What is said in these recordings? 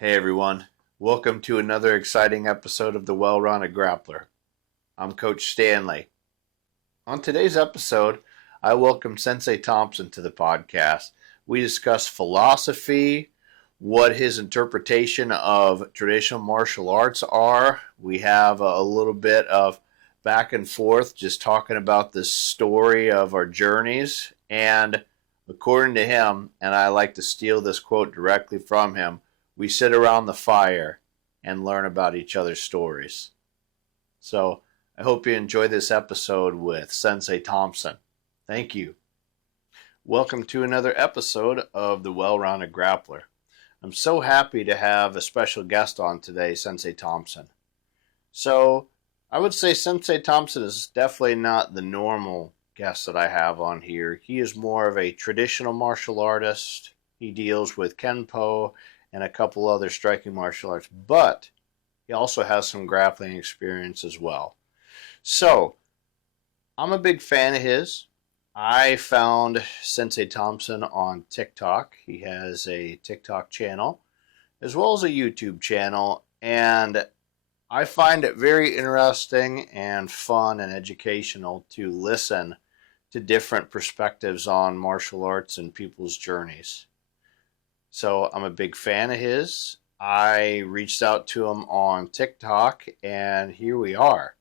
Hey everyone, welcome to another exciting episode of the Well-Rounded Grappler. I'm Coach Stanley. On today's episode, I welcome Sensei Thompson to the podcast. We discuss philosophy, what his interpretation of traditional martial arts are. We have a little bit of back and forth just talking about the story of our journeys. And according to him, and I like to steal this quote directly from him, we sit around the fire and learn about each other's stories. So I hope you enjoy this episode with Sensei Thompson. Thank you. Welcome to another episode of the Well-Rounded Grappler. I'm so happy to have a special guest on today, Sensei Thompson. So I would say Sensei Thompson is definitely not the normal guest that I have on here. He is more of a traditional martial artist. He deals with Kenpo and a couple other striking martial arts, but he also has some grappling experience as well. So, I'm a big fan of his. I found Sensei Thompson on TikTok. He has a TikTok channel as well as a YouTube channel, and I find it very interesting and fun and educational to listen to different perspectives on martial arts and people's journeys. So I'm a big fan of his. I reached out to him on TikTok, and here we are.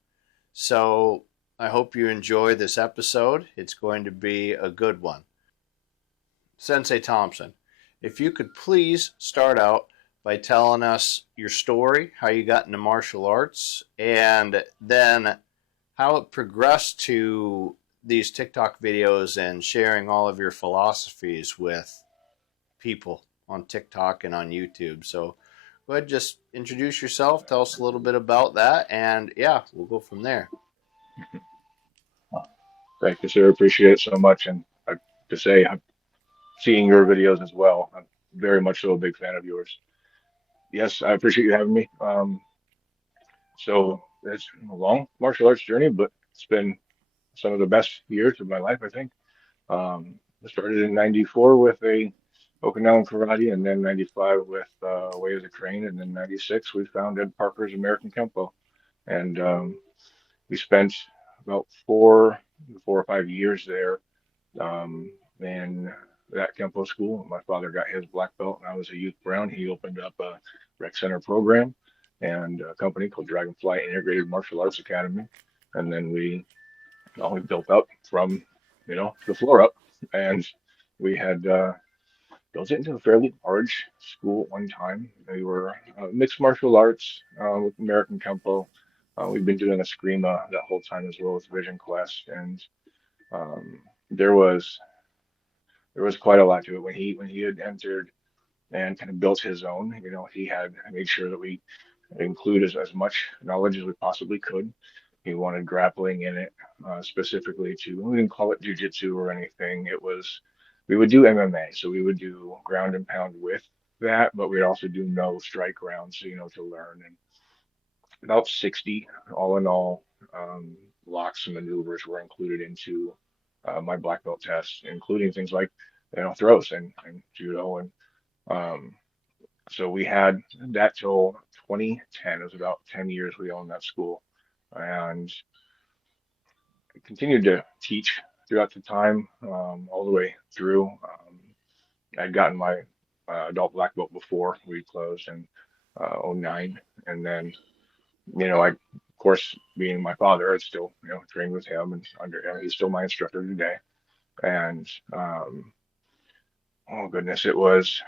So I hope you enjoy this episode. It's going to be a good one. Sensei Thompson, if you could please start out by telling us your story, how you got into martial arts, and then how it progressed to these TikTok videos and sharing all of your philosophies with people on TikTok and on YouTube. So go ahead, just introduce yourself, tell us a little bit about that, and yeah, we'll go from there. Thank you, sir. Appreciate it so much. And to say, I'm seeing your videos as well. I'm very much so a big fan of yours. Yes, I appreciate you having me. So it's a long martial arts journey, but it's been some of the best years of my life, I think. I started in '94 with a Okinawan karate, and then '95 with Way of the Crane, and then '96 we founded Parker's American Kempo, and we spent about four or 5 years there in that Kempo school. My father got his black belt, and I was a youth brown. He opened up a rec center program and a company called Dragonfly Integrated Martial Arts Academy, and then we built up from the floor up, and we had built it into a fairly large school at one time. We were mixed martial arts with American Kempo. We've been doing Eskrima that whole time as well as Vision Quest, and um, there was there was quite a lot to it when he had entered and kind of built his own. He had made sure that we include as much knowledge as we possibly could. He wanted grappling in it specifically too. We didn't call it jujitsu or anything. We would do MMA, so we would do ground and pound with that, but we'd also do no strike rounds, to learn. And about 60 all in all, locks and maneuvers were included into my black belt test, including things like throws and judo. And um, so we had that till 2010. It was about 10 years we owned that school, and continued to teach throughout the time, all the way through. I'd gotten my adult black belt before we closed in '09, and then I, of course, being my father, I still trained with him and under him. He's still my instructor today. And oh goodness, it was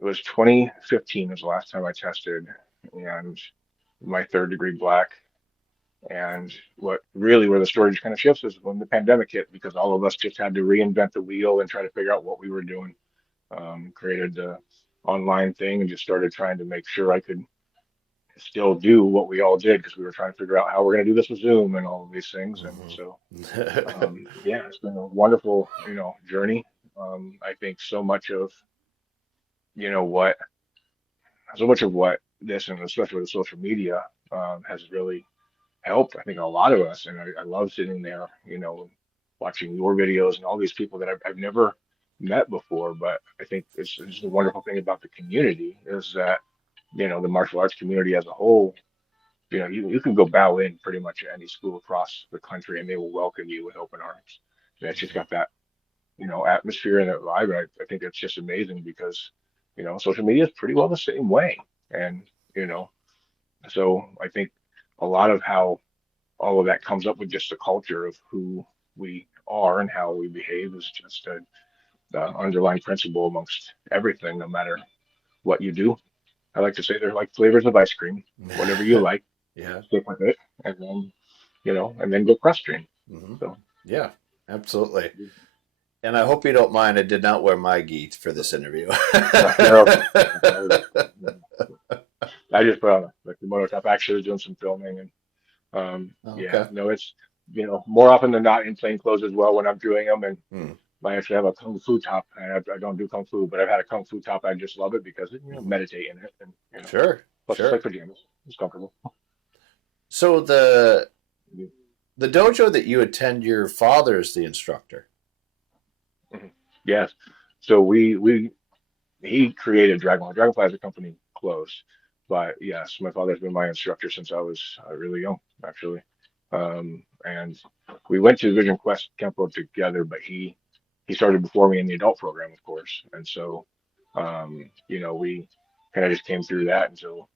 2015 was the last time I tested, and my third degree black. And where the story just kind of shifts is when the pandemic hit, because all of us just had to reinvent the wheel and try to figure out what we were doing. Created the online thing and just started trying to make sure I could still do what we all did because we were trying to figure out how we're going to do this with Zoom and all of these things. And so, Mm-hmm. yeah, it's been a wonderful, journey. I think you know what, so much of what this and especially with social media has really helped. I think a lot of us, and I love sitting there, watching your videos and all these people that I've never met before, but I think it's the wonderful thing about the community is that, the martial arts community as a whole, you can go bow in pretty much at any school across the country and they will welcome you with open arms. And it's just got that, atmosphere and that vibe. I think it's just amazing because, social media is pretty well the same way. And, you know, so I think a lot of how all of that comes up with just the culture of who we are and how we behave is just a the underlying principle amongst everything, no matter what you do. I like to say they're like flavors of ice cream. Whatever you like, Yeah. stick with it, and then go cross train. Hmm. So Yeah, absolutely. And I hope you don't mind. I did not wear my gi for this interview. you're okay. I just put on like the motor top. Actually, was doing some filming, and yeah, Okay. no, it's more often than not in plain clothes as well when I'm doing them, and Hmm. I actually have a kung fu top, and I don't do kung fu, but I've had a kung fu top. I just love it because Hmm. meditate in it, and Sure, plus it's like sure. pajamas. It's comfortable. So the dojo that you attend, your father is the instructor. Mhm. Yes. So we he created Dragonfly. Dragonfly as a company closed, but yes, my father's been my instructor since I was really young, actually. And we went to Vision Quest Kempo together, but he started before me in the adult program, of course, and so we kind of just came through that until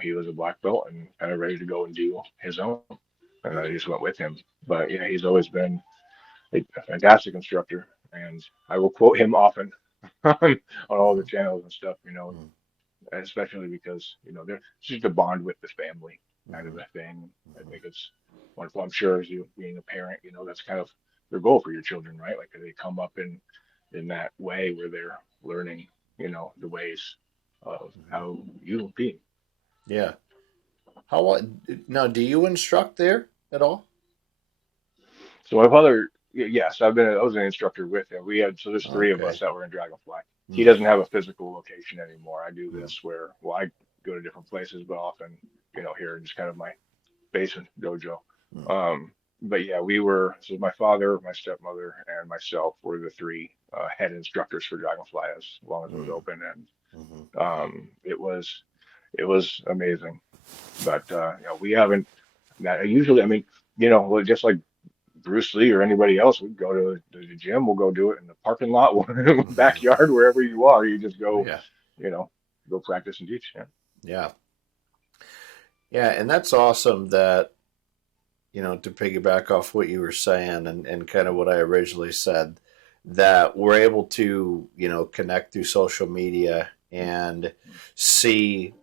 he was a black belt and kind of ready to go and do his own, and I just went with him. But he's always been a fantastic instructor, and I will quote him often on all the Hmm. channels and stuff, Hmm. especially because, there's just a bond with the family kind of Hmm. a thing. I Hmm. think it's wonderful. I'm sure as you being a parent, that's kind of their goal for your children, right? Like they come up in that way where they're learning, the ways of Hmm. how you be. Yeah. Now? Do you instruct there at all? So my father, yes, I was an instructor with him. There's three of us Okay. that were in Dragonfly. He Hmm. doesn't have a physical location anymore. I do Hmm. this where, well, I go to different places, but often, here in just kind of my basement dojo. Hmm. But yeah, so my father, my stepmother, and myself were the three head instructors for Dragonfly as long as it was Hmm. open, and Hmm. it was amazing. But we haven't. Usually, I mean, well, just like Bruce Lee or anybody else, we go to the gym, we'll go do it in the parking lot, backyard, wherever you are. You just go, Yeah. you know, go practice and teach. Yeah. Yeah. Yeah. And that's awesome that, to piggyback off what you were saying and kind of what I originally said, that we're able to, connect through social media and see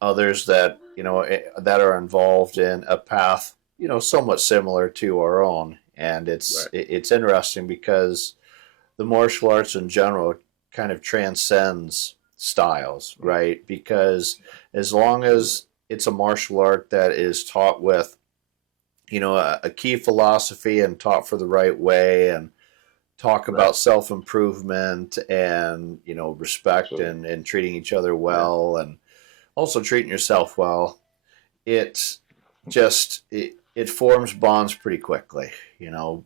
others that, that are involved in a path, somewhat similar to our own. And Right. it's interesting because the martial arts in general kind of transcends styles, right? Because as long Absolutely. as it's a martial art that is taught with, a key philosophy and taught for the right way and talk Right. about self improvement and, respect Absolutely. and treating each other Yeah. well and also treating yourself well, it's just it forms bonds pretty quickly. It I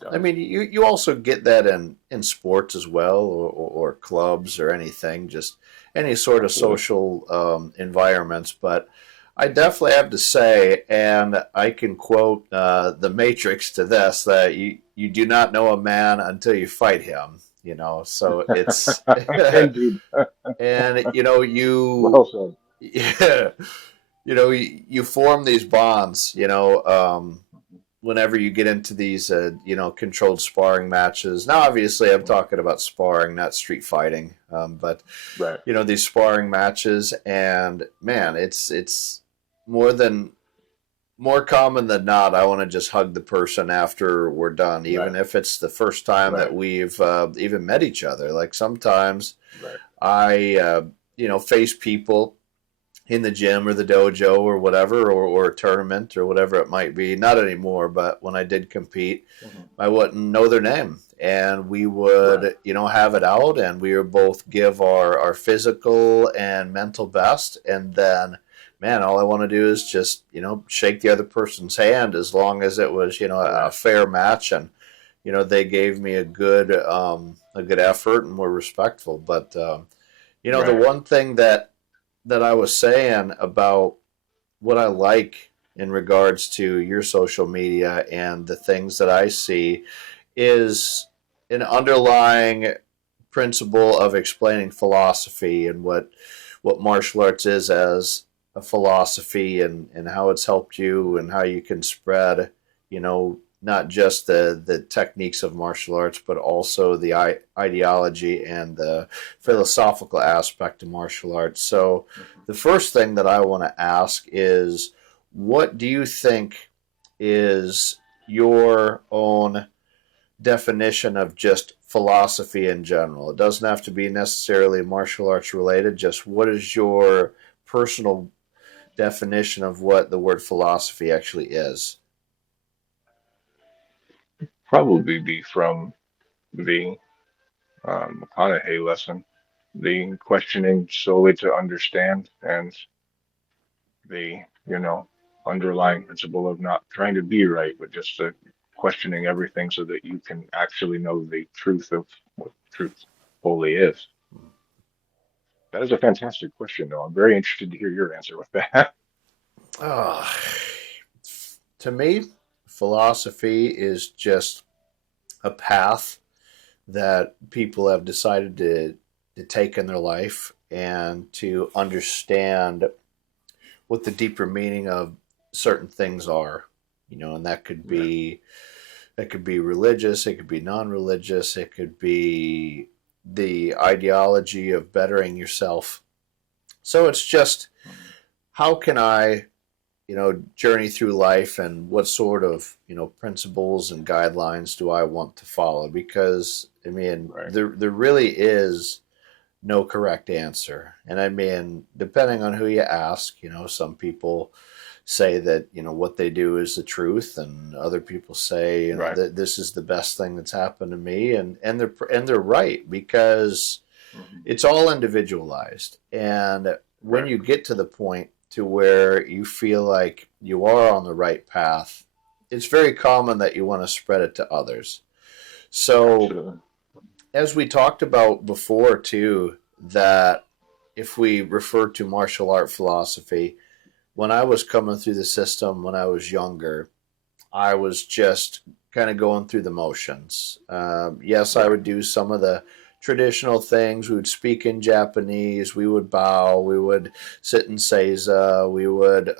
does. mean, you also get that in sports as well, or clubs or anything, just any sort of Absolutely. social environments. But I definitely have to say, and I can quote the Matrix to this, that you do not know a man until you fight him. So it's Indeed. and Well said. yeah, you form these bonds, whenever you get into these, controlled sparring matches. Now, obviously, I'm talking about sparring, not street fighting, but Right. these sparring matches, and man, it's more than more common than not. I want to just hug the person after we're done, Right. even if it's the first time Right. that we've even met each other. Like sometimes Right. I, face people in the gym or the dojo or whatever, or a tournament or whatever it might be. Not anymore, but when I did compete, Mhm. I wouldn't know their name. And we Right. would, have it out and we would both give our physical and mental best. And then, man, all I want to do is just, shake the other person's hand as long as it was, a Right. fair match. And, they gave me a good effort and were respectful. But the Right. one thing that I was saying about what I like in regards to your social media and the things that I see is an underlying principle of explaining philosophy and what martial arts is as a philosophy, and how it's helped you and how you can spread, not just the techniques of martial arts, but also the ideology and the philosophical aspect of martial arts. So the first thing that I want to ask is, what do you think is your own definition of just philosophy in general? It doesn't have to be necessarily martial arts related. Just what is your personal definition of what the word philosophy actually is? Probably be from the McConaughey lesson, the questioning solely to understand, and the, underlying principle of not trying to be right, but just questioning everything so that you can actually know the truth of what truth wholly is. That is a fantastic question, though. I'm very interested to hear your answer with that. Oh, to me, philosophy is just a path that people have decided to take in their life and to understand what the deeper meaning of certain things are. And Right. that could be religious, it could be non-religious, it could be the ideology of bettering yourself. So it's just, how can I, journey through life, and what sort of, principles and guidelines do I want to follow? Because I mean, Right. there really is no correct answer. And I mean, depending on who you ask, some people say that, what they do is the truth, and other people say, Right. that this is the best thing that's happened to me, and they're right, because Mhm. it's all individualized. And when Right. you get to the point to where you feel like you are on the right path, it's very common that you want to spread it to others. So, Absolutely. as we talked about before too, that if we refer to martial art philosophy, when I was coming through the system when I was younger, I was just kind of going through the motions. Yes, I Right. would do some of the traditional things. We would speak in Japanese. We would bow. We would sit in seiza. We would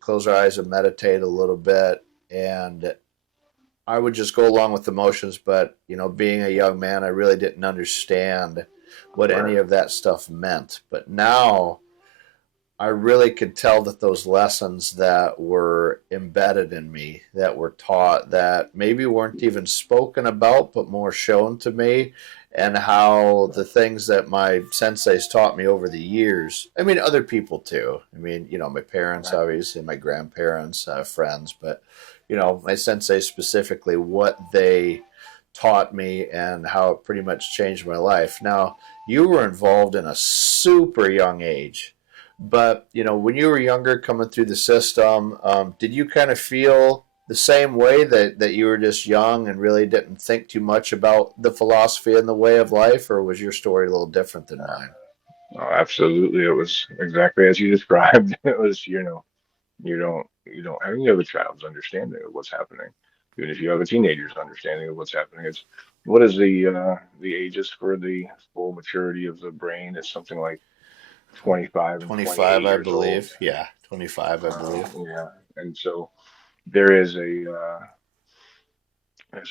close our eyes and meditate a little bit. And I would just go along with the motions. But, being a young man, I really didn't understand what Right. any of that stuff meant. But now I really could tell that those lessons that were embedded in me, that were taught, that maybe weren't even spoken about, but more shown to me, and how the things that my senseis taught me over the years. I mean, other people too. I mean, my parents, Right. obviously, my grandparents, friends, but, my sensei specifically, what they taught me and how it pretty much changed my life. Now, you were involved in a super young age, but when you were younger, coming through the system, did you kind of feel the same way, that you were just young and really didn't think too much about the philosophy and the way of life, or was your story a little different than mine? Oh, absolutely. It was exactly as you described. It was, you don't have any other child's understanding of what's happening. Even if you have a teenager's understanding of what's happening, it's what is the ages for the full maturity of the brain? It's something like 25 and 25, 28 I years old. believe. Yeah, 25, I believe. Yeah, and so there is there's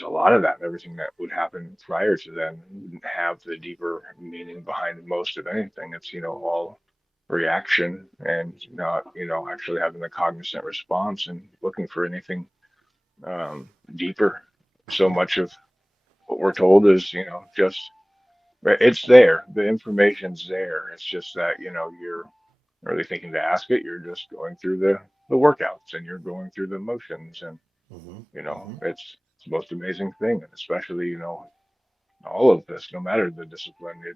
a lot of that. Everything that would happen prior to then wouldn't have the deeper meaning behind most of anything. It's, all reaction and not, actually having the cognizant response and looking for anything deeper. So much of what we're told is, just it's there. The information's there. It's just that, you're really thinking to ask it. You're just going through the workouts and you're going through the motions and Hmm. Hmm. it's the most amazing thing. And especially, all of this, no matter the discipline, you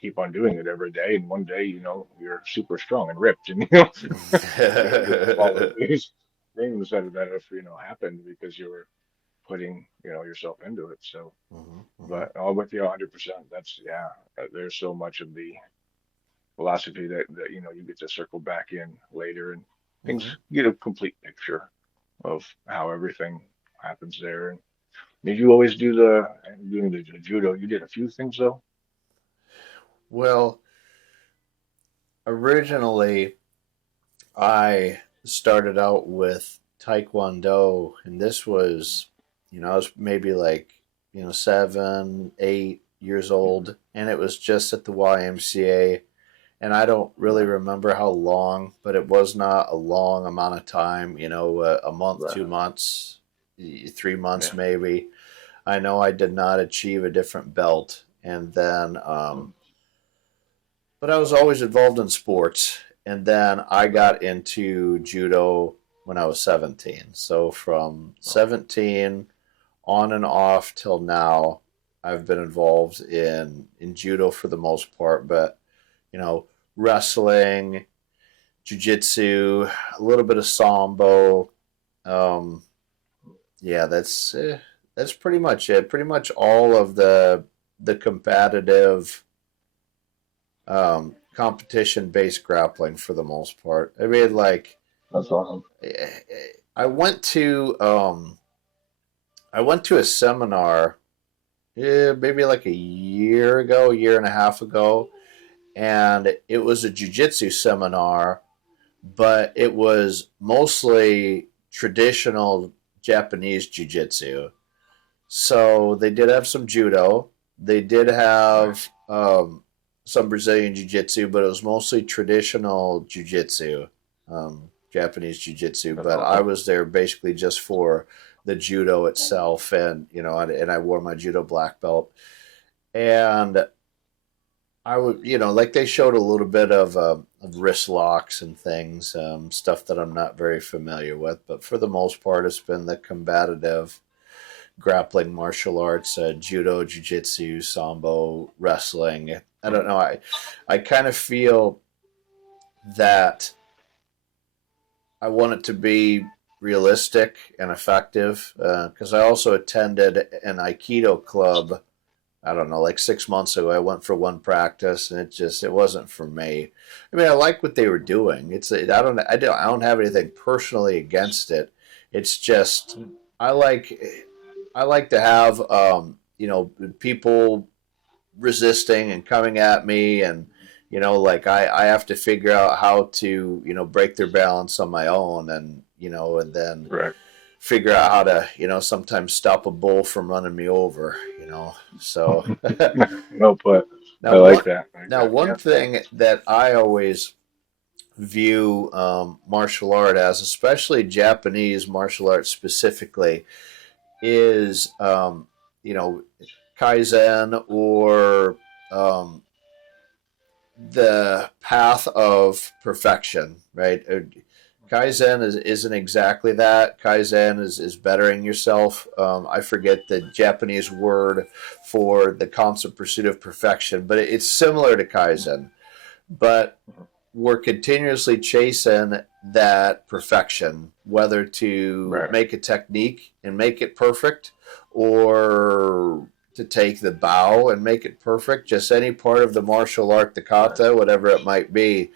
keep on doing it every day. And one day, you're super strong and ripped and, because you have all of these things that have, happened because you were putting, yourself into it. So, Hmm. Hmm. but I'm with you 100%. That's, yeah, there's so much of the philosophy that you get to circle back in later, and things Hmm. get a complete picture of how everything happens there. And did you always do doing the judo? You did a few things though. Well, originally I started out with Taekwondo, and this was, I was maybe like, 7, 8 years old, and it was just at the YMCA. And I don't really Right, remember how long, but it was not a long amount of time, a month, right, 2 months, 3 months yeah, maybe. I know I did not achieve a different belt. And then, mm, but I was always involved in sports. And then I right, got into judo when I was 17. So from oh, 17 on and off till now, I've been involved in judo for the most part, but, you know, wrestling, jujitsu, a little bit of sambo. Um, yeah, that's pretty much it. Pretty much all of the competitive competition based grappling for the most part. I mean, like that's awesome. I went to I went to a seminar, maybe like a year ago, a year and a half ago, and it was a jujitsu seminar, but it was mostly traditional Japanese jiu-jitsu. So they did have some judo. They did Right, have some Brazilian jiu-jitsu, but it was mostly traditional jiu-jitsu, Japanese jiu-jitsu. that's But I awesome. was there basically just for the judo itself, and and I wore my judo black belt. And I would, like they showed a little bit of wrist locks and things, stuff that I'm not very familiar with. But for the most part, it's been the combative grappling martial arts, judo, jiu-jitsu, sambo, wrestling. I don't know. I kind of feel that I want it to be realistic and effective because I also attended an Aikido club. I don't know, like 6 months ago. I went for one practice, and it wasn't for me. I mean, I like what they were doing. I don't have anything personally against it. It's just Mm, I like I like to have people resisting and coming at me, and like I have to figure out how to break their balance on my own, and then right. figure out how to sometimes stop a bull from running me over, so Well put. now I like one that. I like now that. one Yeah. thing that I always view martial art as, especially Japanese martial arts specifically, is you know kaizen, or the path of perfection, right? Kaizen isn't exactly that. Kaizen is bettering yourself. I forget the Japanese word for the constant pursuit of perfection, but it's similar to Kaizen. But we're continuously chasing that perfection, whether to Right. make a technique and make it perfect, or to take the bow and make it perfect, just any part of the martial art, the Right. kata, whatever it might be.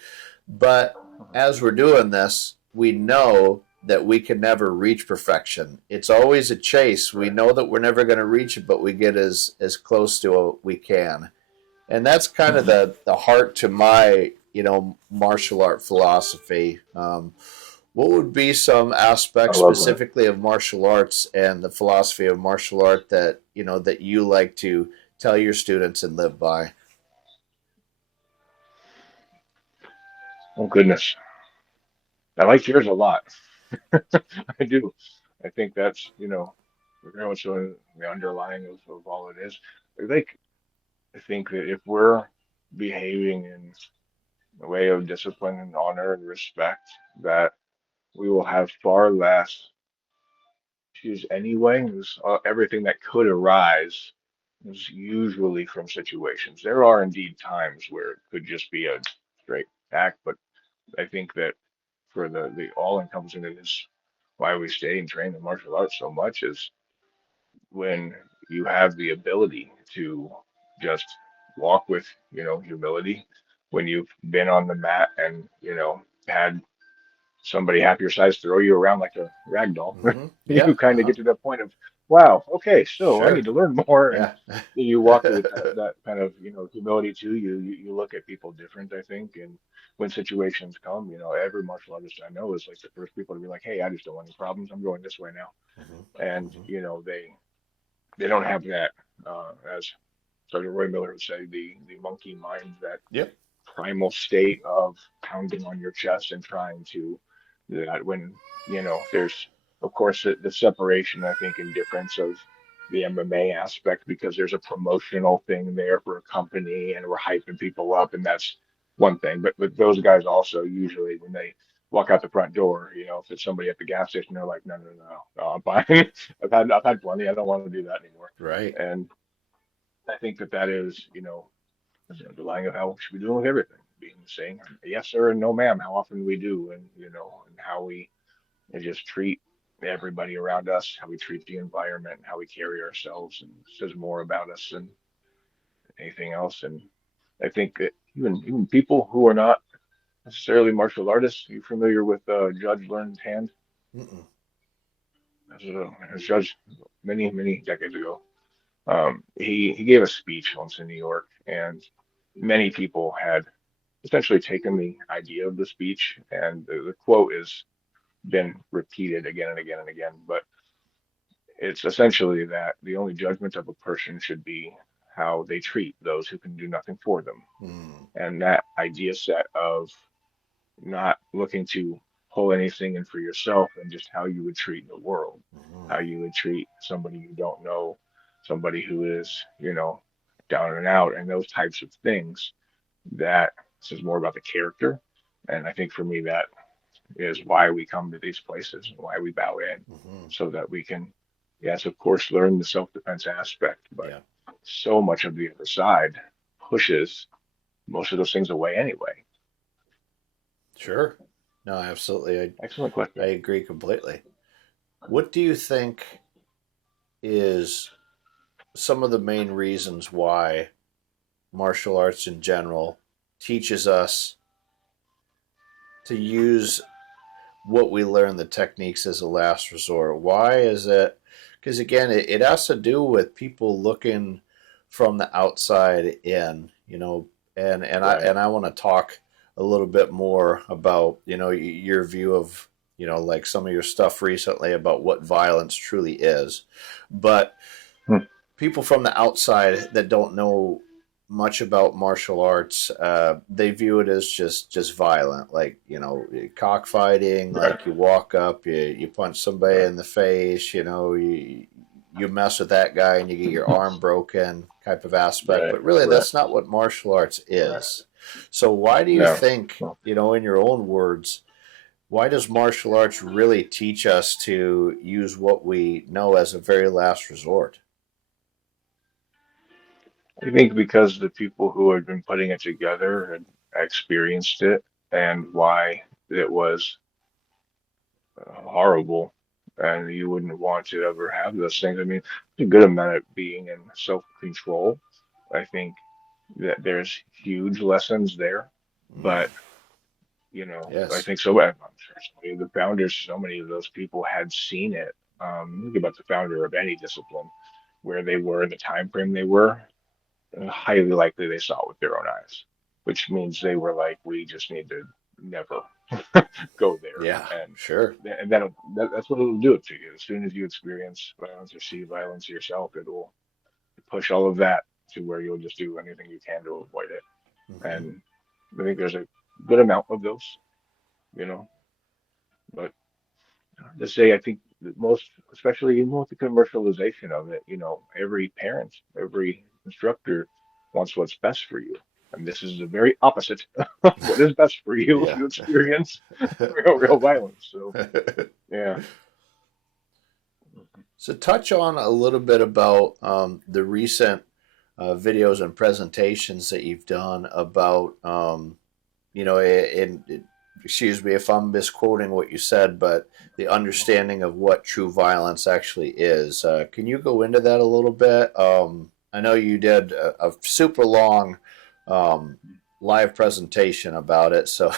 But as we're doing this, we know that we can never reach perfection. It's always a chase. We Right. know that we're never going to reach it, but we get as close to it we can. And that's kind of Hmm. the heart to my martial art philosophy. What would be some I aspects love that. specifically of martial arts and the philosophy of martial art that that you like to tell your students and live by? Oh goodness. I like yours a lot. I do. I think that's, very much so the underlying of all it is. I think I think that if we're behaving in a way of discipline and honor and respect, that we will have far less issues anyway. Everything that could arise is usually from situations. There are indeed times where it could just be a straight attack, but I think that for the all-encompassing, it is why we stay and train in martial arts so much is when you have the ability to just walk with, humility, when you've been on the mat and, had somebody half your size throw you around like a rag doll, Yeah. you kind of Uh-huh. get to that point of, wow, okay, so I need Sure. to learn more. And Yeah. you walk through that kind of, humility too. You look at people different, I think. And when situations come, every martial artist I know is like the first people to be like, hey, I just don't want any problems. I'm going this way now. Hmm. And, Hmm. they don't have that, as Sergeant Roy Miller would say, the monkey mind, that Yep. primal state of pounding on your chest and trying to that when there's of course the separation, I think, and difference of the MMA aspect, because there's a promotional thing there for a company and we're hyping people up, and that's one thing. But those guys also usually when they walk out the front door, if it's somebody at the gas station, they're like, no, no, no, no, I'm fine. I've had plenty. I don't want to do that anymore. Right. And I think that is, the underlying of how we should be doing with everything, being saying yes sir and no ma'am, how often we do, and and how we just treat everybody around us, how we treat the environment, and how we carry ourselves, and it says more about us than anything else. And I think that even people who are not necessarily martial artists, you familiar with Judge Learned Hand? Mm-mm. As a judge many decades ago. He gave a speech once in New York, and many people had essentially taken the idea of the speech, and the quote has been repeated again and again and again. But it's essentially that the only judgment of a person should be how they treat those who can do nothing for them. Mm. And that idea set of not looking to pull anything in for yourself, and just how you would treat the world, Hmm. how you would treat somebody you don't know, somebody who is, down and out, and those types of things. That says more about the character. And I think for me, that is why we come to these places and why we bow in, Hmm. so that we can, yes, of course, learn the self-defense aspect, but Yeah. so much of the other side pushes most of those things away anyway. Sure. No, absolutely. Excellent I question. agree completely. What do you think is some of the main reasons why martial arts in general teaches us to use what we learn, the techniques, as a last resort? Why is it? Because again, it has to do with people looking from the outside in, Right. and I want to talk a little bit more about your view of like some of your stuff recently about what violence truly is, but Hmm. people from the outside that don't know much about martial arts, they view it as just violent, like cockfighting. Right. Like you walk up, you punch somebody Right. in the face, you mess with that guy and you get your arm broken, type of aspect. Right. But really, Right. that's not what martial arts Right. is. So why do you No. think, No. in your own words, why does martial arts really teach us to use what we know as a very last resort? I think because the people who had been putting it together had experienced it, and why it was horrible, and you wouldn't want to ever have those things. I mean, a good amount of being in self-control. I think that there's huge lessons there, Mm, but I yes. think so. I'm sure so many of the founders, so many of those people had seen it. Think about the founder of any discipline, where they were, the time frame they were. Highly likely they saw it with their own eyes, which means they were like, we just need to never go there. Yeah, And sure. that's what it'll do it to you. As soon as you experience violence or see violence yourself, it will push all of that to where you'll just do anything you can to avoid it. Hmm. And I think there's a good amount of those, you know. But to say, I think that most, especially even with the commercialization of it, every parent, every instructor wants what's best for you. And this is the very opposite of what is best for you if Yeah. you experience real violence. So, yeah. So, touch on a little bit about the recent videos and presentations that you've done about, in excuse me if I'm misquoting what you said, but the understanding of what true violence actually is. Can you go into that a little bit? I know you did a super long um, live presentation about it, so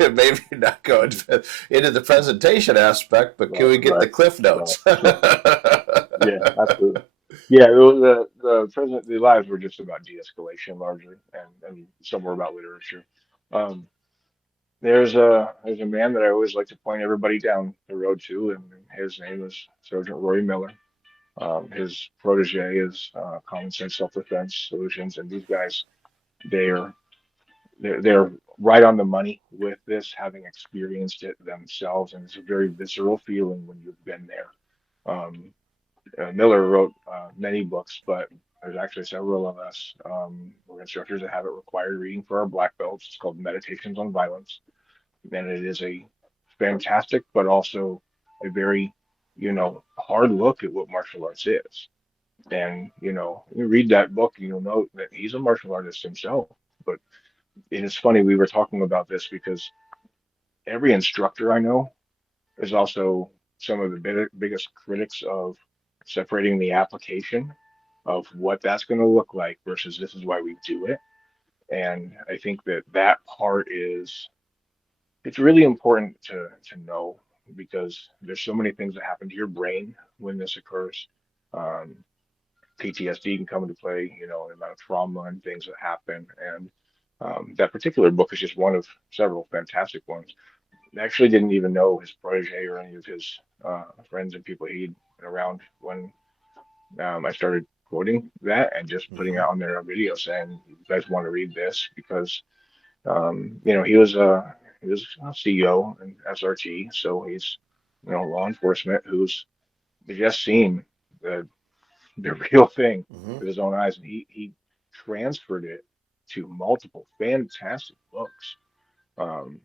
maybe not go into the presentation aspect, but can Right, we get the right, cliff right. notes? Yeah, absolutely. Yeah, it was, the lives were just about de-escalation largely, and some were about literature. Um, there's a man that I always like to point everybody down the road to, and his name is Sergeant Roy Miller. His protege is Common Sense Self-Defense Solutions, and these guys, they're they're right on the money with this, having experienced it themselves, and it's a very visceral feeling when you've been there. Um, Miller wrote many books, but there's actually several of us. We're instructors that have it required reading for our black belts. It's called Meditations on Violence, and it is a fantastic, but also a very, hard look at what martial arts is. And you read that book, and you'll know that he's a martial artist himself. But it is funny, we were talking about this because every instructor I know is also some of the biggest critics of separating the application of what that's going to look like versus this is why we do it. And I think that that part is it's really important to know because there's so many things that happen to your brain when this occurs. Um, PTSD can come into play, the amount of trauma and things that happen. And that particular book is just one of several fantastic ones. I actually didn't even know his protege or any of his friends and people he'd been around when I started quoting that and just putting it Hmm. on their video saying, "You guys want to read this?" Because he was a CEO and SRT, so he's law enforcement who's just seen the real thing Hmm. with his own eyes, and he transferred it to multiple fantastic books. Um,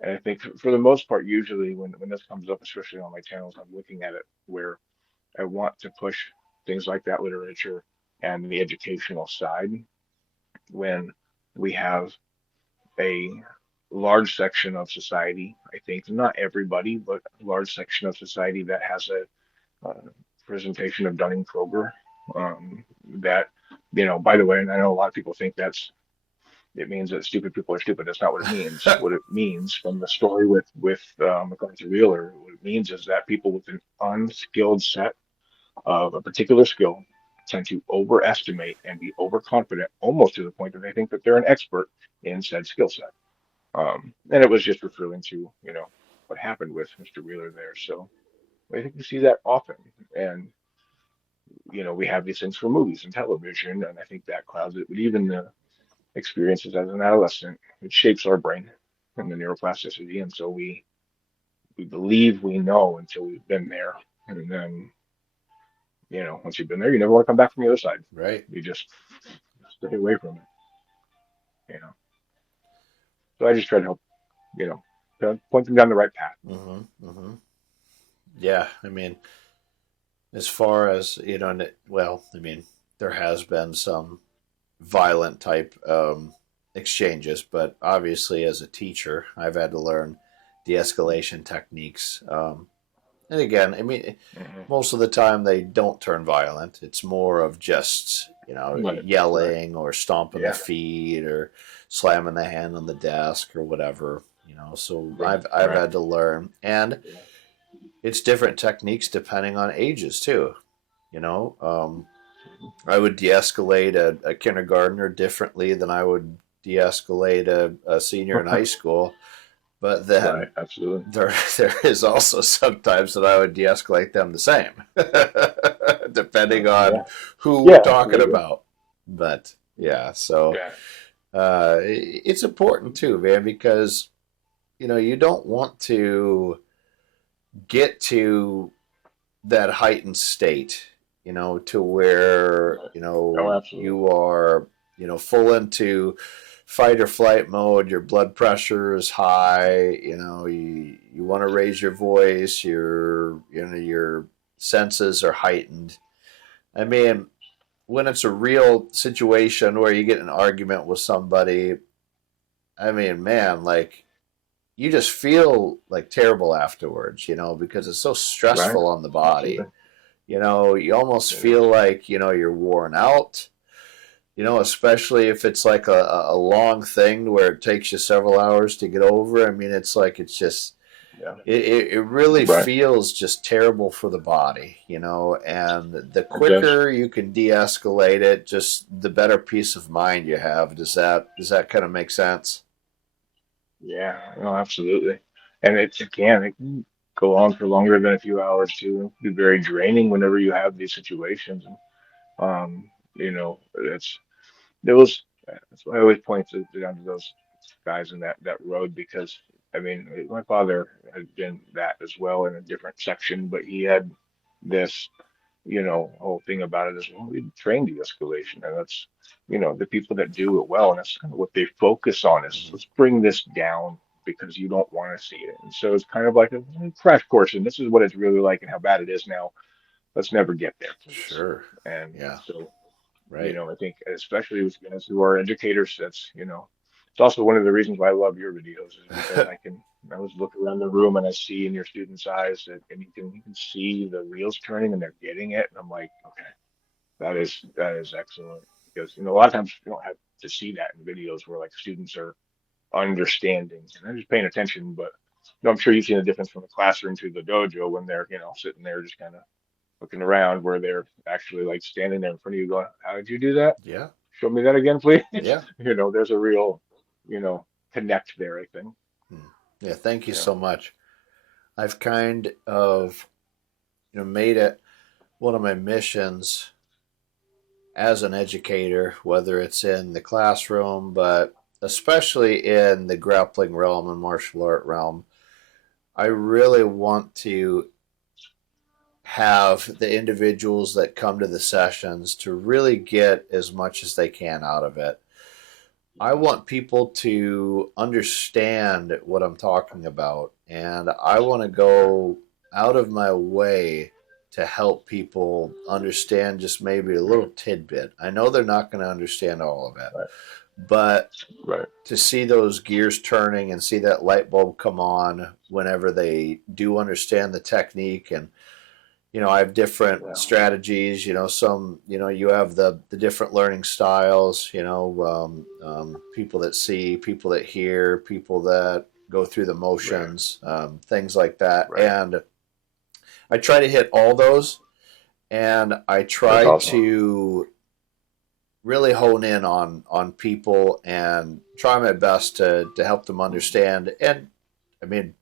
And I think for the most part, usually when this comes up, especially on my channels, I'm looking at it where I want to push things like that literature and the educational side when we have a large section of society, I think not everybody, but a large section of society that has a presentation of Dunning-Kruger. That, by the way, and I know a lot of people think it means that stupid people are stupid. That's not what it means. What it means from the story with McArthur Wheeler, what it means is that people with an unskilled set of a particular skill tend to overestimate and be overconfident, almost to the point that they think that they're an expert in said skill set. And it was just referring to what happened with Mr. Wheeler there. So I think we see that often, and we have these things for movies and television, and I think that clouds it. But even the experiences as an adolescent. It shapes our brain and the neuroplasticity, and so we believe we know until we've been there, and then once you've been there, you never want to come back from the other side. Right. You just stay away from it. You know. So I just try to help to point them down the right path. Hmm. Hmm. Yeah. I mean, as far as well, I mean, there has been some violent type exchanges, but obviously, as a teacher, I've had to learn de-escalation techniques. And again, I mean, Hmm. most of the time they don't turn violent. It's more of just Right, right. yelling or stomping the Yeah, feet or slamming the hand on the desk or whatever. So right, I've right. had to learn, and Yeah. it's different techniques depending on ages too. You know, um, I would de-escalate a kindergartner differently than I would de-escalate a senior in high school. But Right, then absolutely. there is also sometimes that I would de-escalate them the same, depending on Yeah, who we're yeah, talking absolutely. about. But yeah, so Yeah, it's important too, man, because you don't want to get to that heightened state, to where, right. Oh, absolutely. you are, full into fight or flight mode, your blood pressure is high, you want to raise your voice, your senses are heightened. I mean, when it's a real situation where you get in an argument with somebody, I mean, man, like you just feel like terrible afterwards, because it's so Right. stressful on the body. Absolutely. You almost It is. feel like, you're worn out, especially if it's like a long thing where it takes you several hours to get over. I mean, it's like, it's just, Yeah. it really Right. feels just terrible for the body, and the It does. quicker you can de-escalate it, just the better peace of mind you have. Does that kind of make sense? Yeah. No, absolutely. And it can go on for longer than a few hours too. Be very draining whenever you have these situations. That's those. That's why I always point down to those guys in that road because I mean, my father had been that as well in a different section, but he had this, whole thing about it is, well, we train de-escalation, and that's, the people that do it well, and that's kind of what they focus on is Mm-hmm. let's bring this down because you don't want to see it. And so it's kind of like a crash course, and this is what it's really like and how bad it is now. Let's never get there, please. Sure. And Yeah. so Right. I think especially with guys who are educators, that's, it's also one of the reasons why I love your videos is because I always look around the room and I see in your students' eyes that, and you can see the wheels turning and they're getting it. And I'm like, okay, that is excellent because, a lot of times you don't have to see that in videos where like students are understanding and they're just paying attention. But I'm sure you've seen the difference from the classroom to the dojo when they're, sitting there just kind of looking around where they're actually like standing there in front of you going, how did you do that? Yeah. Show me that again, please. Yeah. There's a real, you know, connect there, I think. Hmm. Yeah. Thank you Yeah. so much. I've kind of, made it one of my missions as an educator, whether it's in the classroom, but especially in the grappling realm and martial art realm. I really want to have the individuals that come to the sessions to really get as much as they can out of it. I want people to understand what I'm talking about, and I want to Right. go out of my way to help people understand just maybe a little tidbit. I know they're not going to understand all of it, Right. but Right. to see those gears turning and see that light bulb come on whenever they do understand the technique. And I have different Yeah. strategies. Some, you have the different learning styles. People that see, people that hear, people that go through the Right. motions, things like that. Right. And I try to hit all those, and I That's try awesome. to really hone in on people and try my best to help them understand. And I mean,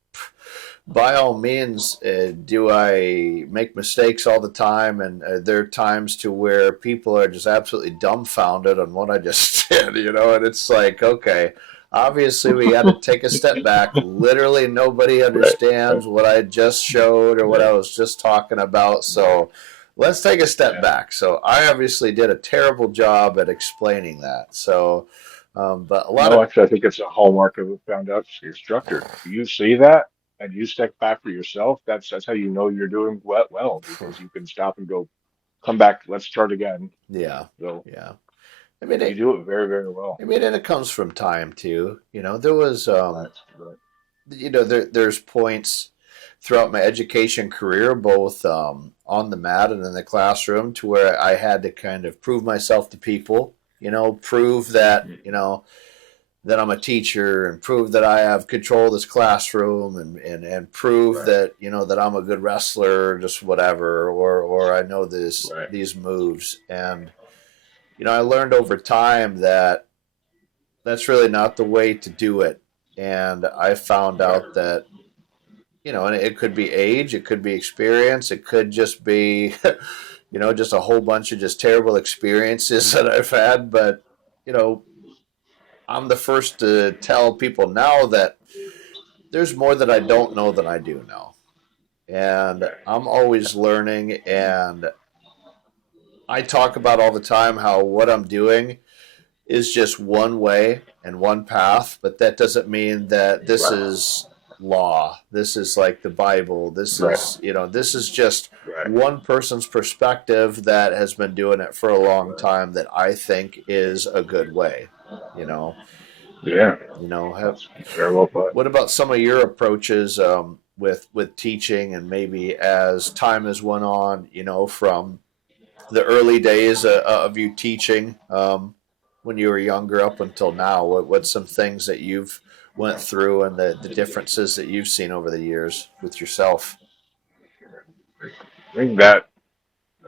by all means, do I make mistakes all the time? And there are times to where people are just absolutely dumbfounded on what I just did, and it's like, okay, obviously we had to take a step back. Literally, nobody Right. Right. understands what I just showed or what Right. I was just talking about. Right. So let's take a step Yeah. back. So I obviously did a terrible job at explaining that. So, but a lot No, of, actually, I think it's a hallmark of a found out instructor. If you see that and you step back for yourself, that's how you know you're doing well because you can stop and go, come back, let's start again. yeah, So yeah. I mean, you do it very, very well. and it comes from time too. There was, Right. Right. there's points throughout my education career, both on the mat and in the classroom, to where I had to kind of prove myself to people. Prove that Mhm. that I'm a teacher, and prove that I have control of this classroom, and prove Right. that that I'm a good wrestler, or just whatever, or I know Right. these moves. And I learned over time that that's really not the way to do it. And I found Right. out that, and it could be age, it could be experience, it could just be, just a whole bunch of just terrible experiences that I've had. But, you know, I'm the first to tell people now that there's more that I don't know than I do know. And Right. I'm always learning. And I talk about all the time how what I'm doing is just one way and one path, but that doesn't mean that this Right. is law. This is like the Bible. Right. This is just Right. one person's perspective that has been doing it for a long Right. time that I think is a good way, you know. Yeah, You know, that's very well put. what about some of your approaches with teaching, and maybe as time has went on, you know, from the early days of you teaching when you were younger up until now? What's some things that you've went through, and the differences that you've seen over the years with yourself? I think that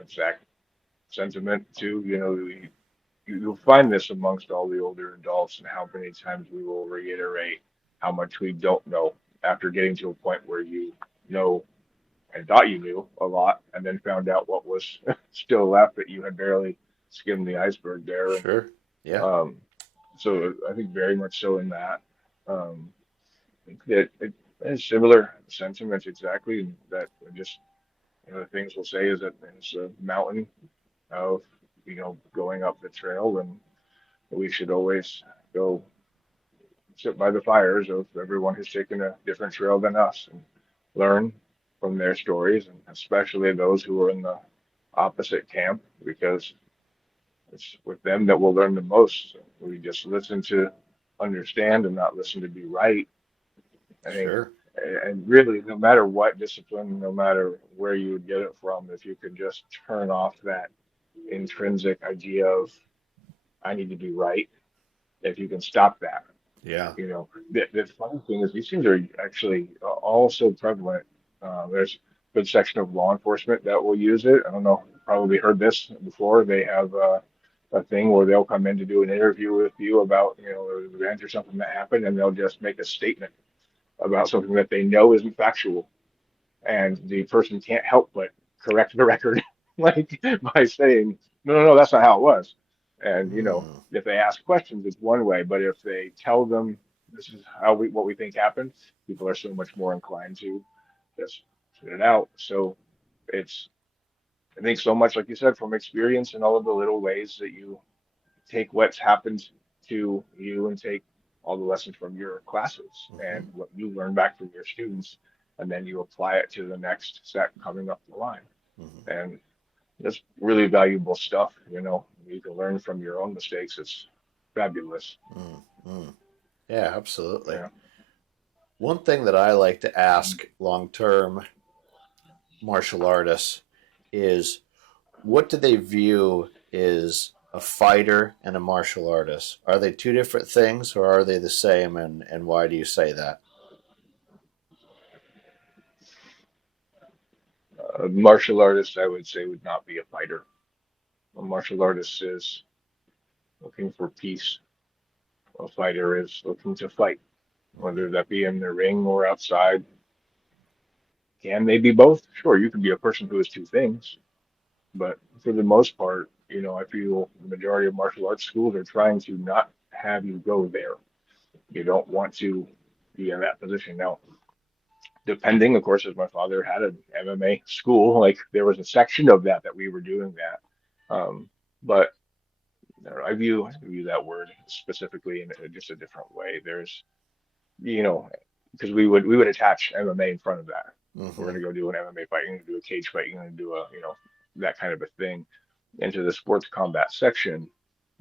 exact sentiment too. You'll find this amongst all the older adults, and how many times we will reiterate how much we don't know after getting to a point where you know and thought you knew a lot, and then found out what was still left, that you had barely skimmed the iceberg there. And Sure. Yeah. um, so I think very much so in that. I think that it is similar sentiments exactly. And that just the things we'll say is that there's a mountain of going up the trail, and we should always go sit by the fires of everyone who's taken a different trail than us and learn from their stories, and especially those who are in the opposite camp, because it's with them that we'll learn the most. We just listen to understand and not listen to be right. I think, Sure. and really, no matter what discipline, no matter where you would get it from, if you could just turn off that intrinsic idea of I need to be right, if you can stop that. Yeah. The funny thing is these things are actually all so prevalent. There's a good section of law enforcement that will use it. I don't know, probably heard this before. They have a thing where they'll come in to do an interview with you about, an event or something that happened, and they'll just make a statement about something that they know isn't factual, and the person can't help but correct the record, like by saying, no, no, no, that's not how it was. And Mm, if they ask questions, it's one way, but if they tell them this is how we what we think happened, people are so much more inclined to just spit it out. So it's I think so much like you said from experience and all of the little ways that you take what's happened to you and take all the lessons from your classes hmm and what you learn back from your students, and then you apply it to the next set coming up the line. hmm And it's really valuable stuff. You can learn from your own mistakes. It's fabulous. mm, mm. Yeah, absolutely. Yeah. One thing that I like to ask long term martial artists is, what do they view is a fighter and a martial artist? Are they two different things, or are they the same? And why do you say that? A martial artist, I would say, would not be a fighter. A martial artist is looking for peace. A fighter is looking to fight, Mm-hmm. whether that be in the ring or outside. Can they be both? Sure, you can be a person who is two things, but for the most part, I feel the majority of martial arts schools are trying to not have you go there. You don't want to be in that position. Now, depending, of course, as my father had an MMA school, like there was a section of that we were doing that. But I view that word specifically in just a different way. There's, you know, because we would attach MMA in front of that. We're Mm-hmm. going to go do an MMA fight. You're going to do a cage fight. You're going to do that kind of a thing into the sports combat section.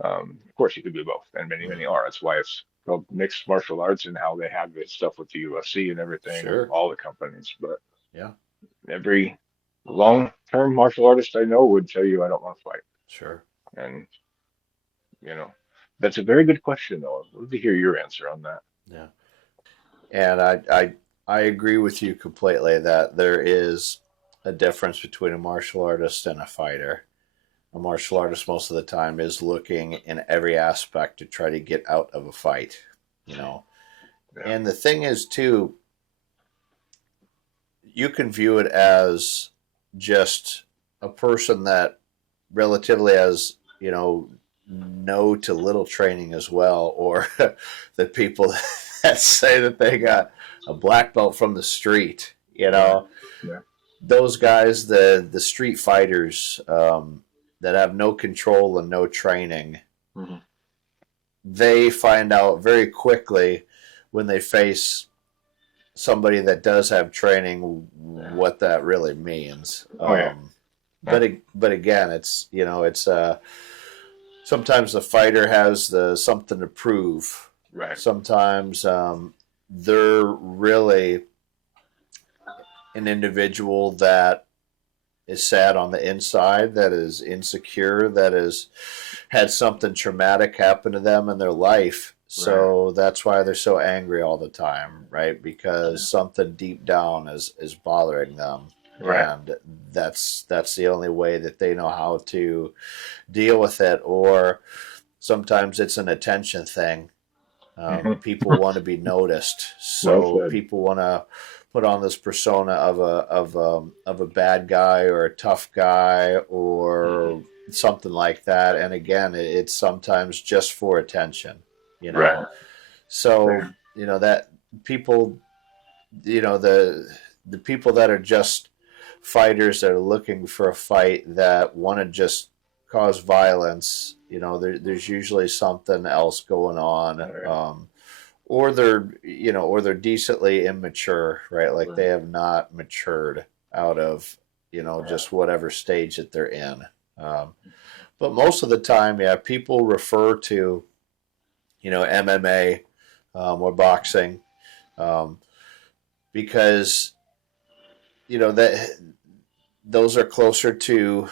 Of course, you could do both, and many, many Mm. are. That's why it's called mixed martial arts, and how they have this stuff with the UFC and everything, and Sure. all the companies. But Yeah. every long-term martial artist I know would tell you I don't want to fight. Sure. And, you know, that's a very good question, though. I'd love to hear your answer on that. Yeah. And I agree with you completely that there is a difference between a martial artist and a fighter. A martial artist most of the time is looking in every aspect to try to get out of a fight, you know. Yeah. And the thing is too, you can view it as just a person that relatively has, you know, no to little training as well, or the people that say that they got a black belt from the street, you Yeah. know, Yeah. those guys, the street fighters that have no control and no training, Hmm. they find out very quickly when they face somebody that does have training Yeah. what that really means. Oh, yeah. Yeah. But again, it's, you know, it's sometimes the fighter has the something to prove, Right. Sometimes they're really an individual that is sad on the inside, that is insecure, that has had something traumatic happen to them in their life. Right. So that's why they're so angry all the time, right? Because something deep down is bothering them, Right. and that's the only way that they know how to deal with it. Or sometimes it's an attention thing. Hmm. People want to be noticed, Well so said. people want to put on this persona of a bad guy or a tough guy Hmm. or something like that. And again, it's sometimes just for attention, you know. Right. So Yeah. that people, the people that are just fighters that are looking for a fight that want to just cause violence, there's usually something else going on. Right. Or they're decently immature, right? Like Right. they have not matured out of Right. just whatever stage that they're in. But most of the time, yeah, people refer to MMA or boxing, um, because that those are closer to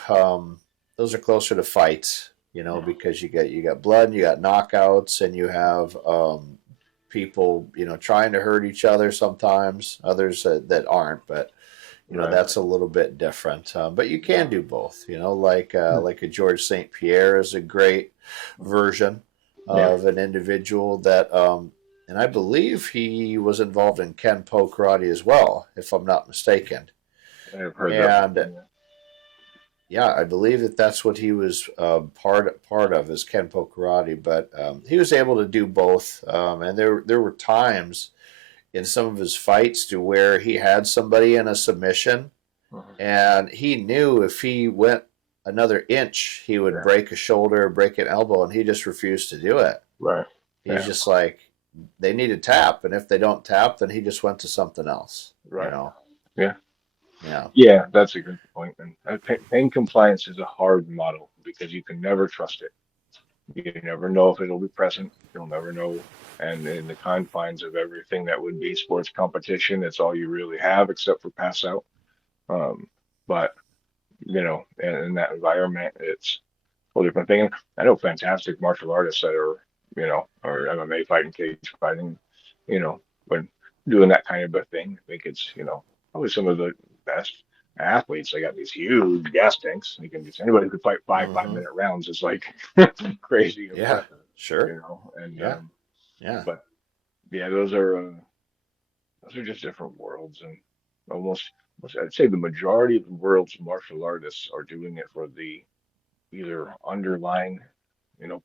fights. Because you got blood, and you got knockouts, and you have people trying to hurt each other sometimes. Others that aren't, but Right. that's a little bit different. But you can Yeah. do both. Like a George St. Pierre is a great version Yeah. of an individual that. And I believe he was involved in Kenpo karate as well, if I'm not mistaken. I've heard that And before. yeah, I believe that's what he was part of is Kenpo karate. But he was able to do both, and there were times in some of his fights to where he had somebody in a submission, Yeah. Hmm. and he knew if he went another inch, he would Yeah. break a shoulder, break an elbow, and he just refused to do it. Right. He's Yeah. just like, they need to tap, and if they don't tap, then he just went to something else. Right. Yeah. Yeah. Yeah. That's a good point. And pain compliance is a hard model because you can never trust it. You never know if it'll be present. You'll never know. And in the confines of everything that would be sports competition, it's all you really have except for pass out. Um, but in that environment, it's a whole different thing. I know fantastic martial artists that are, or MMA fighting, cage fighting, when doing that kind of a thing. I think it's, probably some of the best athletes. They got these huge gas tanks. They can just anybody who could fight five Mm-hmm. 5 minute rounds is like crazy Yeah. impressive, Sure. and Yeah. Yeah. but yeah, those are just different worlds, and almost I'd say the majority of the world's martial artists are doing it for the either underlying,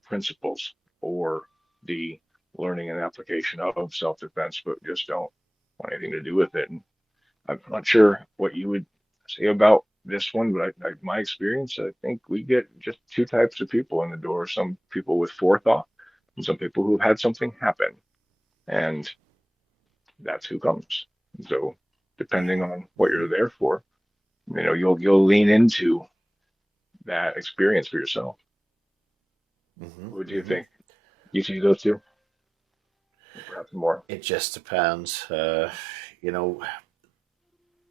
principles or the learning and application of self-defense, but just don't want anything to do with it. And I'm not sure what you would say about this one, but my experience, I think we get just two types of people in the door. Some people with forethought, and some people who've had something happen, and that's who comes. So depending on what you're there for, you'll lean into that experience for yourself. Mm-hmm. What do you Mm-hmm. think? You see those two, or perhaps more. It just depends. You know,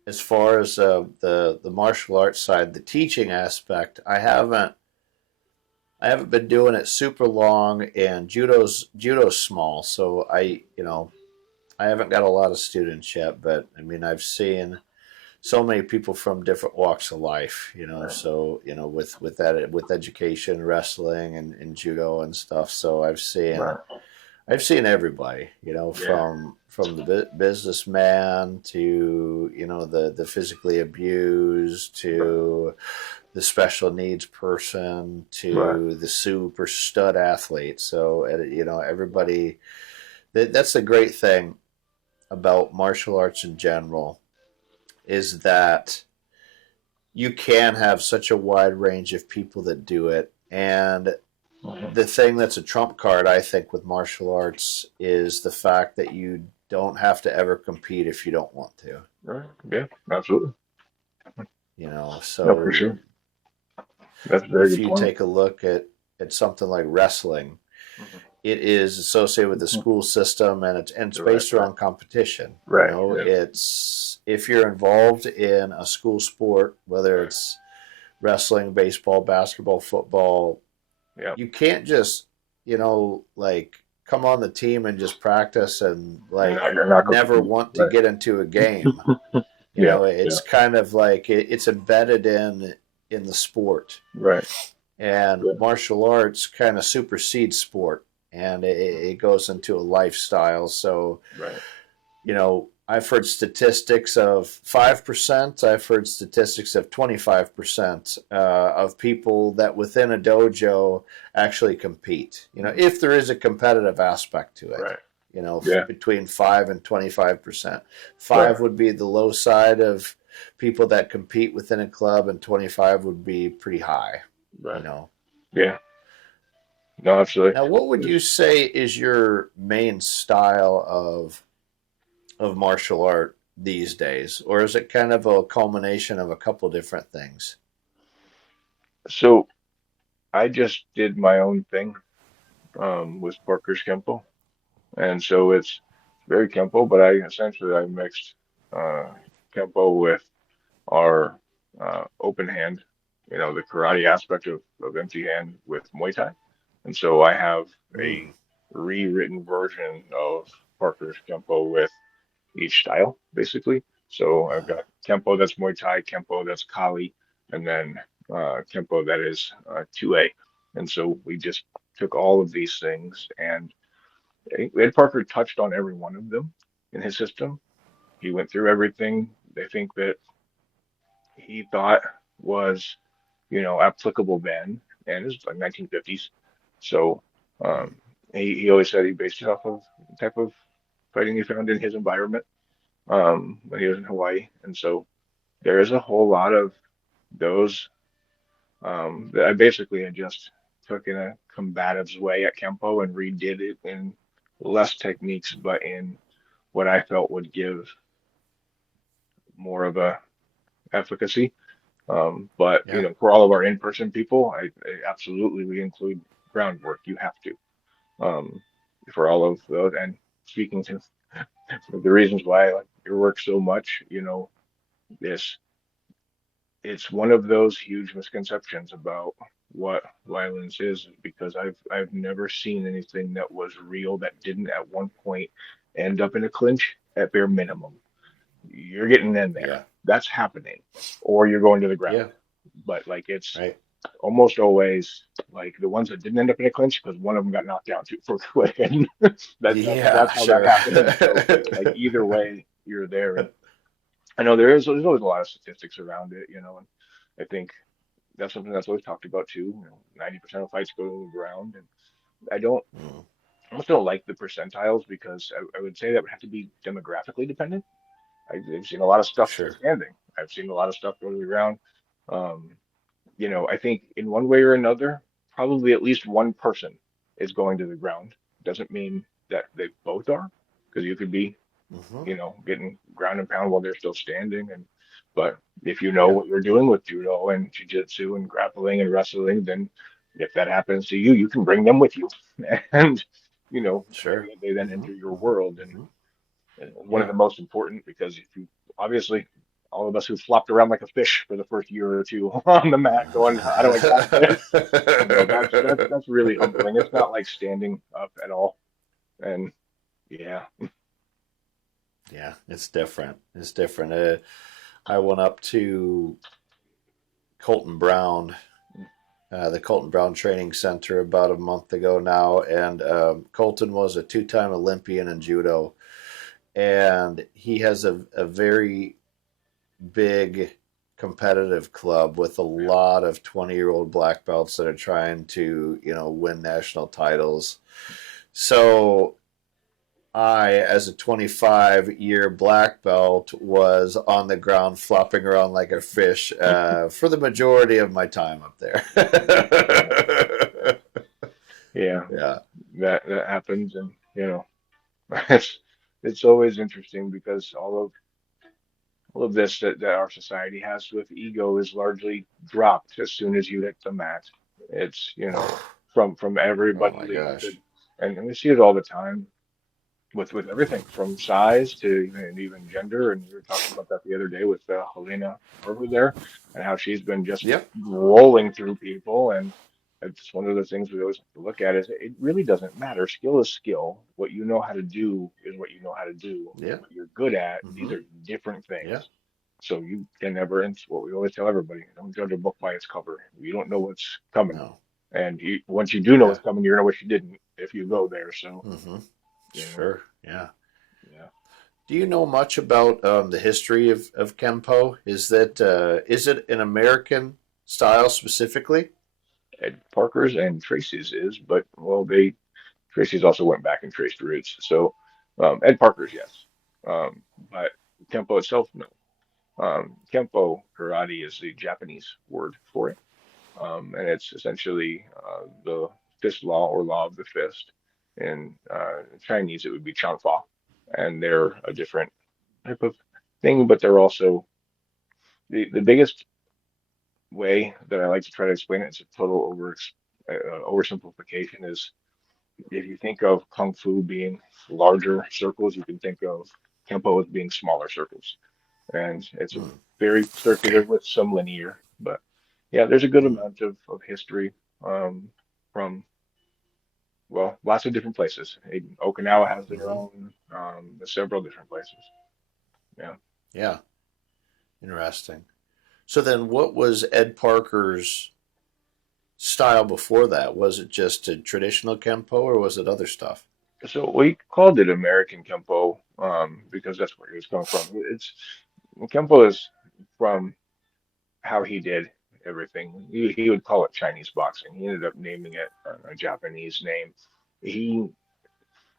as far as the martial arts side, the teaching aspect, I haven't been doing it super long, and judo's small, so I haven't got a lot of students yet. But I mean, I've seen so many people from different walks of life, Right. so with that, with education, wrestling, and judo and stuff. So Right. I've seen everybody, Yeah. from the businessman to the physically abused Right. to the special needs person Right. to the super stud athlete. So everybody. That's the great thing about martial arts in general is that you can have such a wide range of people that do it. And Mhm. the thing that's a trump card, I think, with martial arts is the fact that you don't have to ever compete if you don't want to. Right. Yeah. Absolutely. No, for So sure. That's a very if good you point. take a look at something like wrestling, Mhm. it is associated with the Mhm. school system, and it's Right, based right, around competition. You right. know, Yeah, it's if you're involved in a school sport, whether right. it's wrestling, baseball, basketball, football, Yeah, you can't just, like come on the team and just practice and like you're not going to never compete. want to Right. get into a game. Yeah, yeah. It's kind of like it's embedded in the sport, Right. and Yeah, martial arts kind of supersedes sport, and it goes into a lifestyle. So, right. I've heard statistics of 5%. I've heard statistics of 25% of people that within a dojo actually compete. Mhm. If there is a competitive aspect to it, Right. Yeah, between 5 and 25%. right, Five would be the low side of people that compete within a club, and 25 would be pretty high. you right. know. Yeah. No, absolutely. Now, what would you There's- say is your main style of martial art these days, or is it kind of a culmination of a couple different things? So I just did my own thing with Parker's Kempo, and so it's very Kempo, but I mixed uh, Kempo with our open hand, the karate aspect of empty hand with Muay Thai. And so I have Mm. a rewritten version of Parker's Kempo with each style, basically. So I've got Kempo that's Muay Thai, Kempo that's Kali, and then Kempo that is 2A. And so we just took all of these things, and Ed Parker touched on every one of them in his system. He went through everything. They think that he thought was, applicable then, and it's like 1950s. So Mm. um, he always said he based it off of the type of fighting he found in his environment when he was in Hawaii. And so there is a whole lot of those that I basically had just took in a combative's way at Kempo and redid it in less techniques, but in what I felt would give more of a efficacy. But Yeah. for all of our in-person people, I absolutely we include groundwork. You have to for all of those. And speaking to the reasons why I like your work so much, this it's one of those huge misconceptions about what violence is because I've never seen anything that was real that didn't at one point end up in a clinch at bare minimum. You're getting in there. Yeah. That's happening. Or you're going to the ground. Yeah. But like it's Right. almost always like the ones that didn't end up in a clinch because one of them got knocked down too for quick, and that's Yeah. how that Sure. happened. So like either way, you're there, and I know there's always a lot of statistics around it, and I think that's something that's always talked about too. 90% of fights go to the ground, and I don't Mm. I almost don't like the percentiles because I would say that would have to be demographically dependent. I've seen a lot of stuff stay Sure. standing. I've seen a lot of stuff go to the ground. Um, I think in one way or another, probably at least one person is going to the ground. Doesn't mean that they both are, because you could be, Mm-hmm. getting ground and pound while they're still standing. But if you know Yeah. what you're doing with judo and jiu-jitsu and grappling and wrestling, then if that happens to you, you can bring them with you, and Sure. they then Mm-hmm. enter your Mm-hmm. world, and Mm-hmm. one of Yeah. the most important because if you obviously all of us who flopped around like a fish for the first year or two on the mat going, how do I got this? That's really humbling. It's not like standing up at all. And yeah, Yeah. It's different. It's different. I went up to Colton Brown, the Colton Brown Training Center, about a month ago now, and Colton was a two-time Olympian in judo, and he has a very big competitive club with a lot of 20-year-old black belts that are trying to win national titles. So I, as a 25-year black belt, was on the ground flopping around like a fish for the majority of my time up there. yeah, yeah, Yeah. that happens, and it's it's always interesting because all of this that our society has with ego is largely dropped as soon as you hit the mat. It's from Oh everybody my leading to gosh. And we see it all the time with everything from size to even gender. And we were talking about that the other day with Helena over there and how she's been just Yep. rolling through people. And it's one of the things we always have to look at is it really doesn't matter. Skill is skill. What you know how to do is what you know how to do. Yeah. What you're good at, these Mm-hmm. are different Yeah. things. So you can never, and it's what we always tell everybody, don't judge a book by its cover. You don't know what's coming. No. And once you do know Yeah. what's coming, you're gonna wish you didn't if you go there. So, Mm-hmm. you know, Sure. Yeah. yeah. Do you know much about the history of Kempo? Is it an American style specifically? Ed Parker's and Tracy's is, but well, Tracy's also went back and traced roots. So Ed Parker's, yes, but Kempo itself, no. Kempo karate is the Japanese word for it, and it's essentially the fist law or law of the fist. In Chinese, it would be Chanfa, and they're a different type of thing, but they're also the biggest way that I like to try to explain it. It's a total oversimplification. Is if you think of Kung Fu being larger circles, you can think of Kempo as being smaller circles. And it's a Mm. very circular Okay. with some linear. But yeah, there's a good Mm. amount of history from, well, lots of different places. Okinawa has their Mm-hmm. own, several different places. Yeah. Yeah. Interesting. So then, what was Ed Parker's style before that? Was it just a traditional Kempo, or was it other stuff? So we called it American Kempo because that's where he was coming from. It's Kempo is from how he did everything. He would call it Chinese boxing. He ended up naming it a Japanese name. He,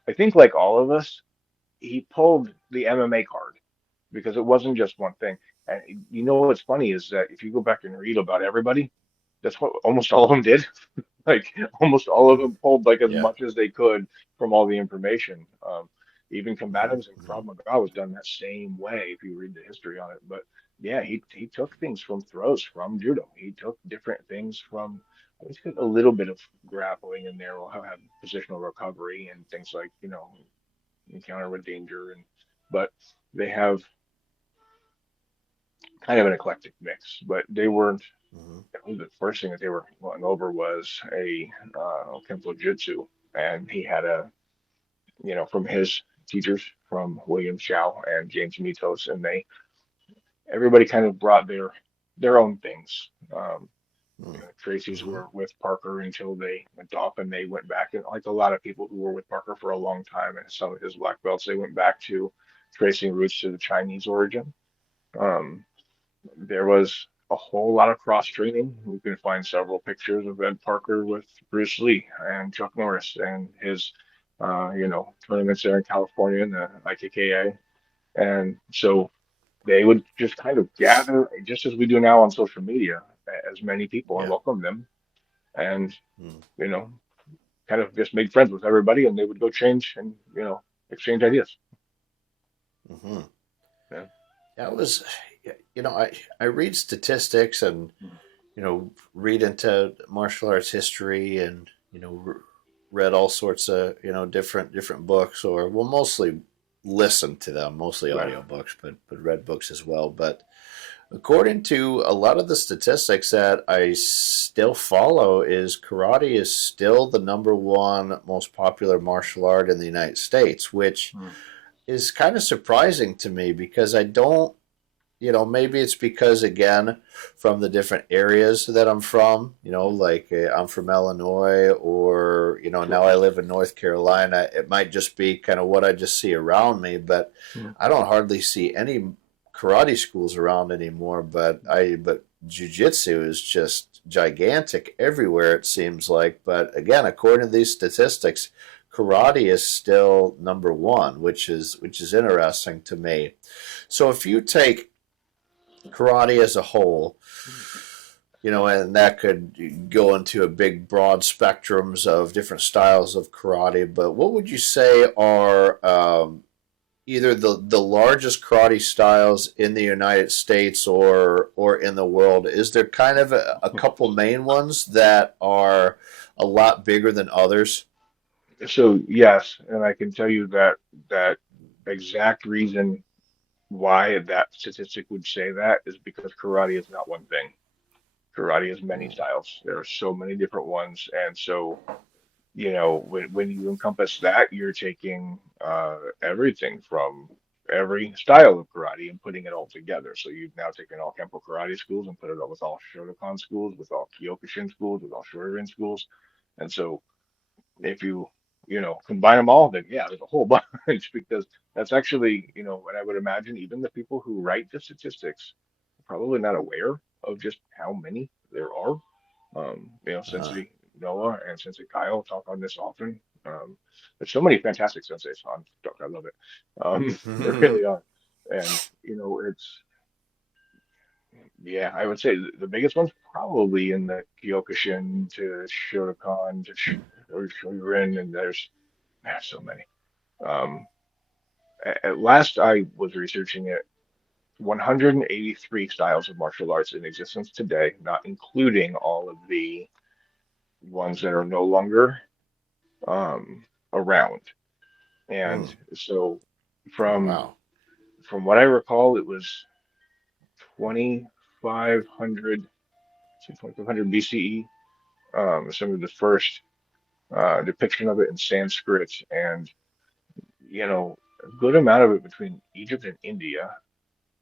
I think, like all of us, he pulled the MMA card because it wasn't just one thing. And you know what's funny is that if you go back and read about everybody, that's what almost all of them did. Like almost all of Mm-hmm. them pulled like as Yeah. much as they could from all the information. Even Mm-hmm. combatives and Mm-hmm. Krav Maga was done that same way if you read the history on it. But yeah, he took things from throws from judo. He took different things from. I think a little bit of grappling in there. We'll have positional recovery and things like encounter with danger and but they have kind of an eclectic mix. But they weren't. Mm-hmm. The first thing that they were going over was a Kempo Jitsu, and he had from his teachers from William Chow and James Mitos, and everybody kind of brought their own things. Tracy's Mm-hmm. were with Parker until they went off, and they went back, and like a lot of people who were with Parker for a long time, and some of his black belts, they went back to tracing roots to the Chinese origin. Um, There was a whole lot of cross training. You can find several pictures of Ed Parker with Bruce Lee and Chuck Norris and his, tournaments there in California in the IKKA. And so they would just kind of gather, just as we do now on social media, as many people and Yeah. welcome them and, Mm. you know, kind of just made friends with everybody and they would go change and, exchange ideas. Mm-hmm. Yeah. Yeah, it was, I read statistics and read into martial arts history and read all sorts of different books or well mostly listen to them, mostly Right. audiobooks, but read books as well. But according to a lot of the statistics that I still follow, is karate is still the number one most popular martial art in the United States, which Mm. is kind of surprising to me because I don't, maybe it's because, again, from the different areas that I'm from, like I'm from Illinois or, Sure. now I live in North Carolina. It might just be kind of what I just see around me, but Mm. I don't hardly see any karate schools around anymore. But jujitsu is just gigantic everywhere, it seems like. But again, according to these statistics, karate is still number one, which is interesting to me. So if you take karate as a whole, and that could go into a big broad spectrums of different styles of karate. But what would you say are either the largest karate styles in the United States or in the world? Is there kind of a couple main ones that are a lot bigger than others? So yes, and I can tell you that that exact reason why that statistic would say that is because karate is not one thing. Karate is many Mm. styles. There are so many different ones, and so when you encompass that, you're taking everything from every style of karate and putting it all together. So you've now taken all Kempo karate schools and put it all with all Shotokan schools, with all Kyokushin schools, with all Shorin schools. And so if you combine them all, then yeah, there's a whole bunch because that's actually, what I would imagine even the people who write the statistics are probably not aware of just how many there are. Uh-huh. Sensei Noah and Sensei Kyle talk on this often. There's so many fantastic senseis on TikTok. I love it. There really are. And, it's, yeah, I would say the biggest one's probably in the Kyokushin to Shotokan to or Shorin, and there's so many. Um, at last I was researching it, 183 styles of martial arts in existence today, not including all of the ones that are no longer around. And Mm. so Oh from wow. from what I recall, it was 2500 2500 BCE. Some of the first depiction of it in Sanskrit, and a good amount of it between Egypt and India,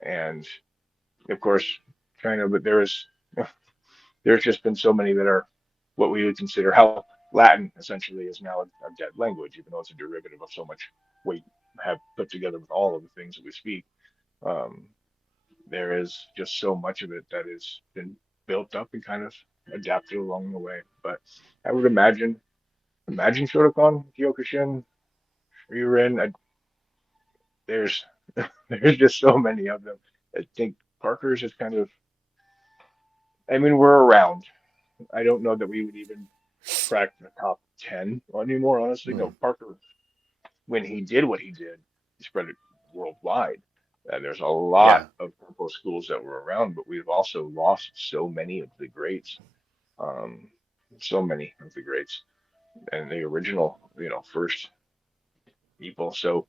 and of course China. But there's just been so many that are what we would consider how Latin essentially is now a dead language, even though it's a derivative of so much we have put together with all of the things that we speak. Um, there is just so much of it that has been built up and kind of adapted along the way. But I would imagine Shotokan, Kyokushin, Ryurin. There's there's just so many of them. I think Parker's is kind of. I mean, we're around. I don't know that we would even crack the top 10 anymore, honestly. No, Mm. Parker, when he did what he did, he spread it worldwide. There's a lot Yeah. of Kempo schools that were around, but we've also lost so many of the greats. Um, so many of the greats and the original, first people. So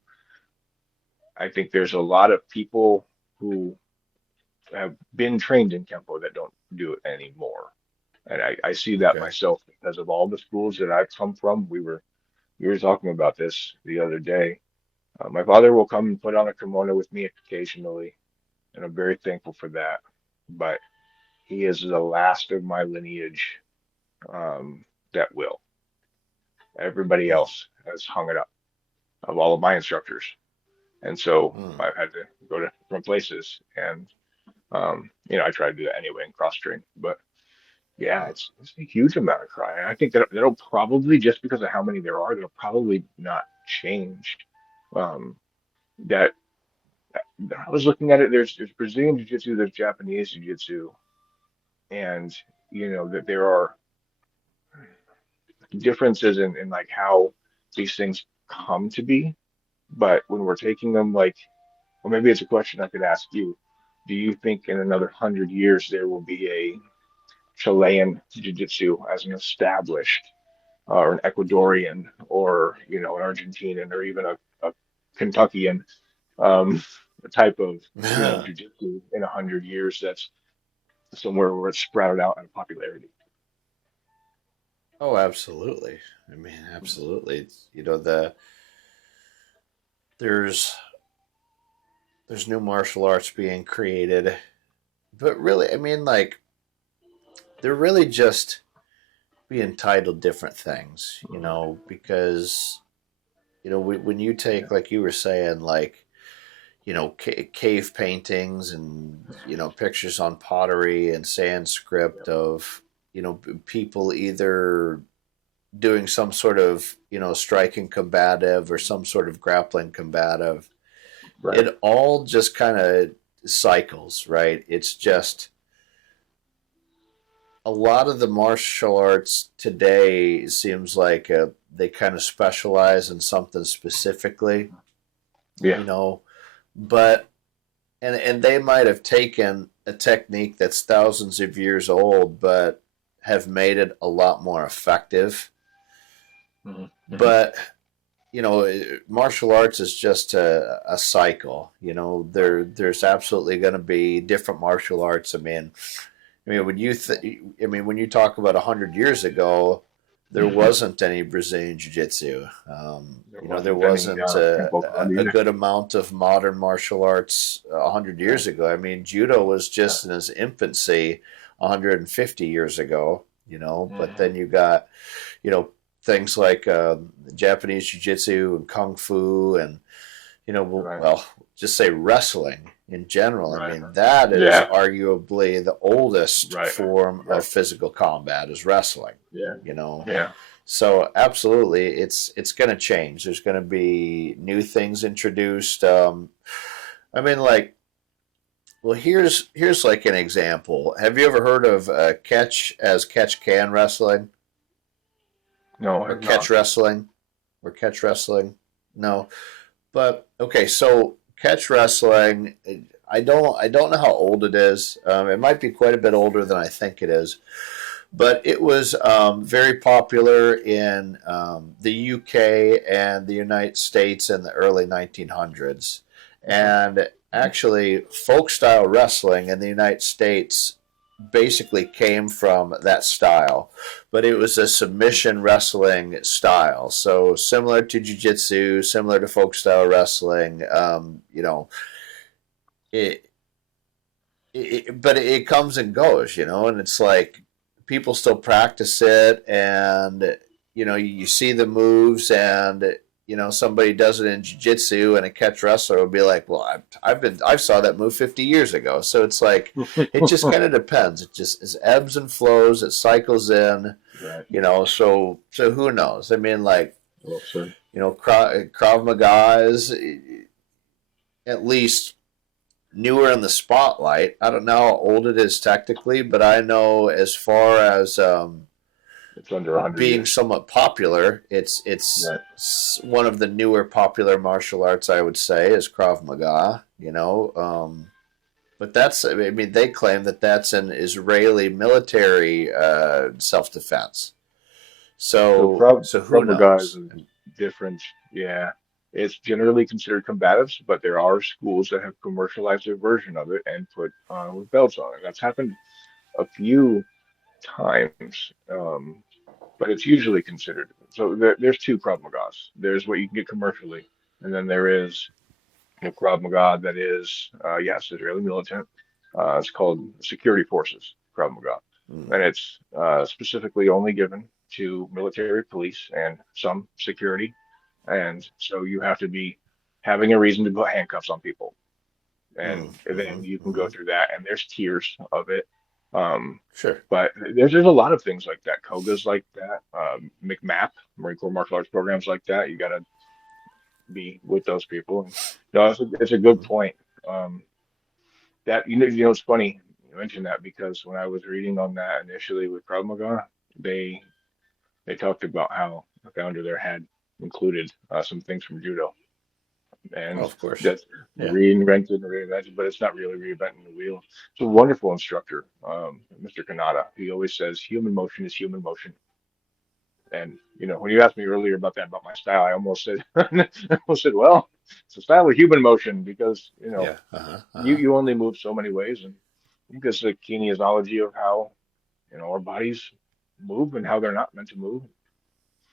I think there's a lot of people who have been trained in Kempo that don't do it anymore. And I see that Okay. myself because of all the schools that I've come from. We were talking about this the other day. My father will come and put on a kimono with me occasionally, and I'm very thankful for that. But he is the last of my lineage that will. Everybody Mm. else has hung it up of all of my instructors, and so Mm. I've had to go to different places, and I try to do that anyway and cross train. But yeah, it's a huge amount of crying. I think that that'll probably just because of how many there are, that'll probably not change. Um, that I was looking at it. There's Brazilian jiu-jitsu, there's Japanese jiu-jitsu, and that there are differences in like how these things come to be. But when we're taking them, like, or maybe it's a question I could ask you. Do you think in another 100 years there will be a Chilean jiu-jitsu as an established, or an Ecuadorian, or an Argentinian, or even a Kentuckian um, type of jiu-jitsu in 100 years that's somewhere where it's sprouted out in popularity? Oh, absolutely. I mean, absolutely. There's there's new martial arts being created, but really, I mean, like they're really just being titled different things, because when you Yeah, take, like you were saying, like cave paintings and pictures on pottery and Sanskrit yeah, of people either doing some sort of striking combative or some sort of grappling combative. right. It all just kind of cycles, right? It's just a lot of the martial arts today seems like they kind of specialize in something specifically, Yeah, you know, but and they might have taken a technique that's thousands of years old, but have made it a lot more effective. Mm-hmm. But martial arts is just a cycle. There's absolutely going to be different martial arts. When you talk about 100 years ago, there wasn't any Brazilian Jiu-Jitsu. There There wasn't any wasn't Kempo karate a either. good amount of modern martial arts 100 years Right. ago. Judo was Yeah. just in its infancy 150 years ago. But Mm-hmm. then you got you know things like Japanese Jiu-Jitsu and Kung Fu and Right. well, just say wrestling in general. Right. That is Yeah. arguably the oldest Right. form of Right. physical combat is wrestling. Yeah. You know, Yeah. so absolutely, it's going to change. There's going to be new things introduced. Like, well, here's like an example. Have you ever heard of catch can wrestling No, I or have not. catch wrestling? No, but okay, so catch wrestling. I don't know how old it is. It might be quite a bit older than I think it is, but it was very popular in the UK and the United States in the early 1900s. Mm-hmm. And actually, folk style wrestling in the United States basically came from that style, but it was a submission wrestling style. So similar to jiu-jitsu, similar to folk style wrestling. It, but it comes and goes, and it's like people still practice it, and you see the moves, and somebody does it in jiu-jitsu, and a catch wrestler will be like, well, I saw that move 50 years ago. So it's like it just kind of depends. It just is ebbs and flows. It cycles in, Right. so who knows? Like, Well said. Krav Maga is at least newer in the spotlight. I don't know how old it is technically, but I know as far as It's under 100 being years. somewhat popular, it's Right. one of the newer popular martial arts, I would say, is Krav Maga. But they claim that that's an Israeli military self defense. So So who Krav Maga is knows? a different. Yeah. It's generally considered combatives, but there are schools that have commercialized their version of it and put with belts on it. That's happened a few times, but it's usually considered. So there's two Krav Magas. There's what you can get commercially, and then there is Krav Maga that is, yes, Israeli militant. It's called Security Forces Krav Maga, Mm, and it's specifically only given to military, police, and some security. And so you have to be having a reason to put handcuffs on people, mm, and then mm-hmm, you can go mm-hmm. through that. And there's tiers of it. Um, Sure. but there's a lot of things like that. Koga's like that. McMAP, Marine Corps Martial Arts programs like that. You got to be with those people. And no, it's a good Mm-hmm. point. Um, that it's funny you mentioned that because when I was reading on that initially with Krav Maga, they they talked about how the founder there had included some things from judo, Oh, and of course. that's Yeah. reinvented, but it's not really reinventing the wheel. It's a wonderful instructor, Mr. Kanata. He always says human motion is human motion. And when you asked me earlier about that, about my style, I almost said, I almost said, well, it's a style of human motion because Yeah. Uh-huh. you Uh-huh. you only move so many ways, and I think it's a kinesiology of how our bodies move and how they're not meant to move.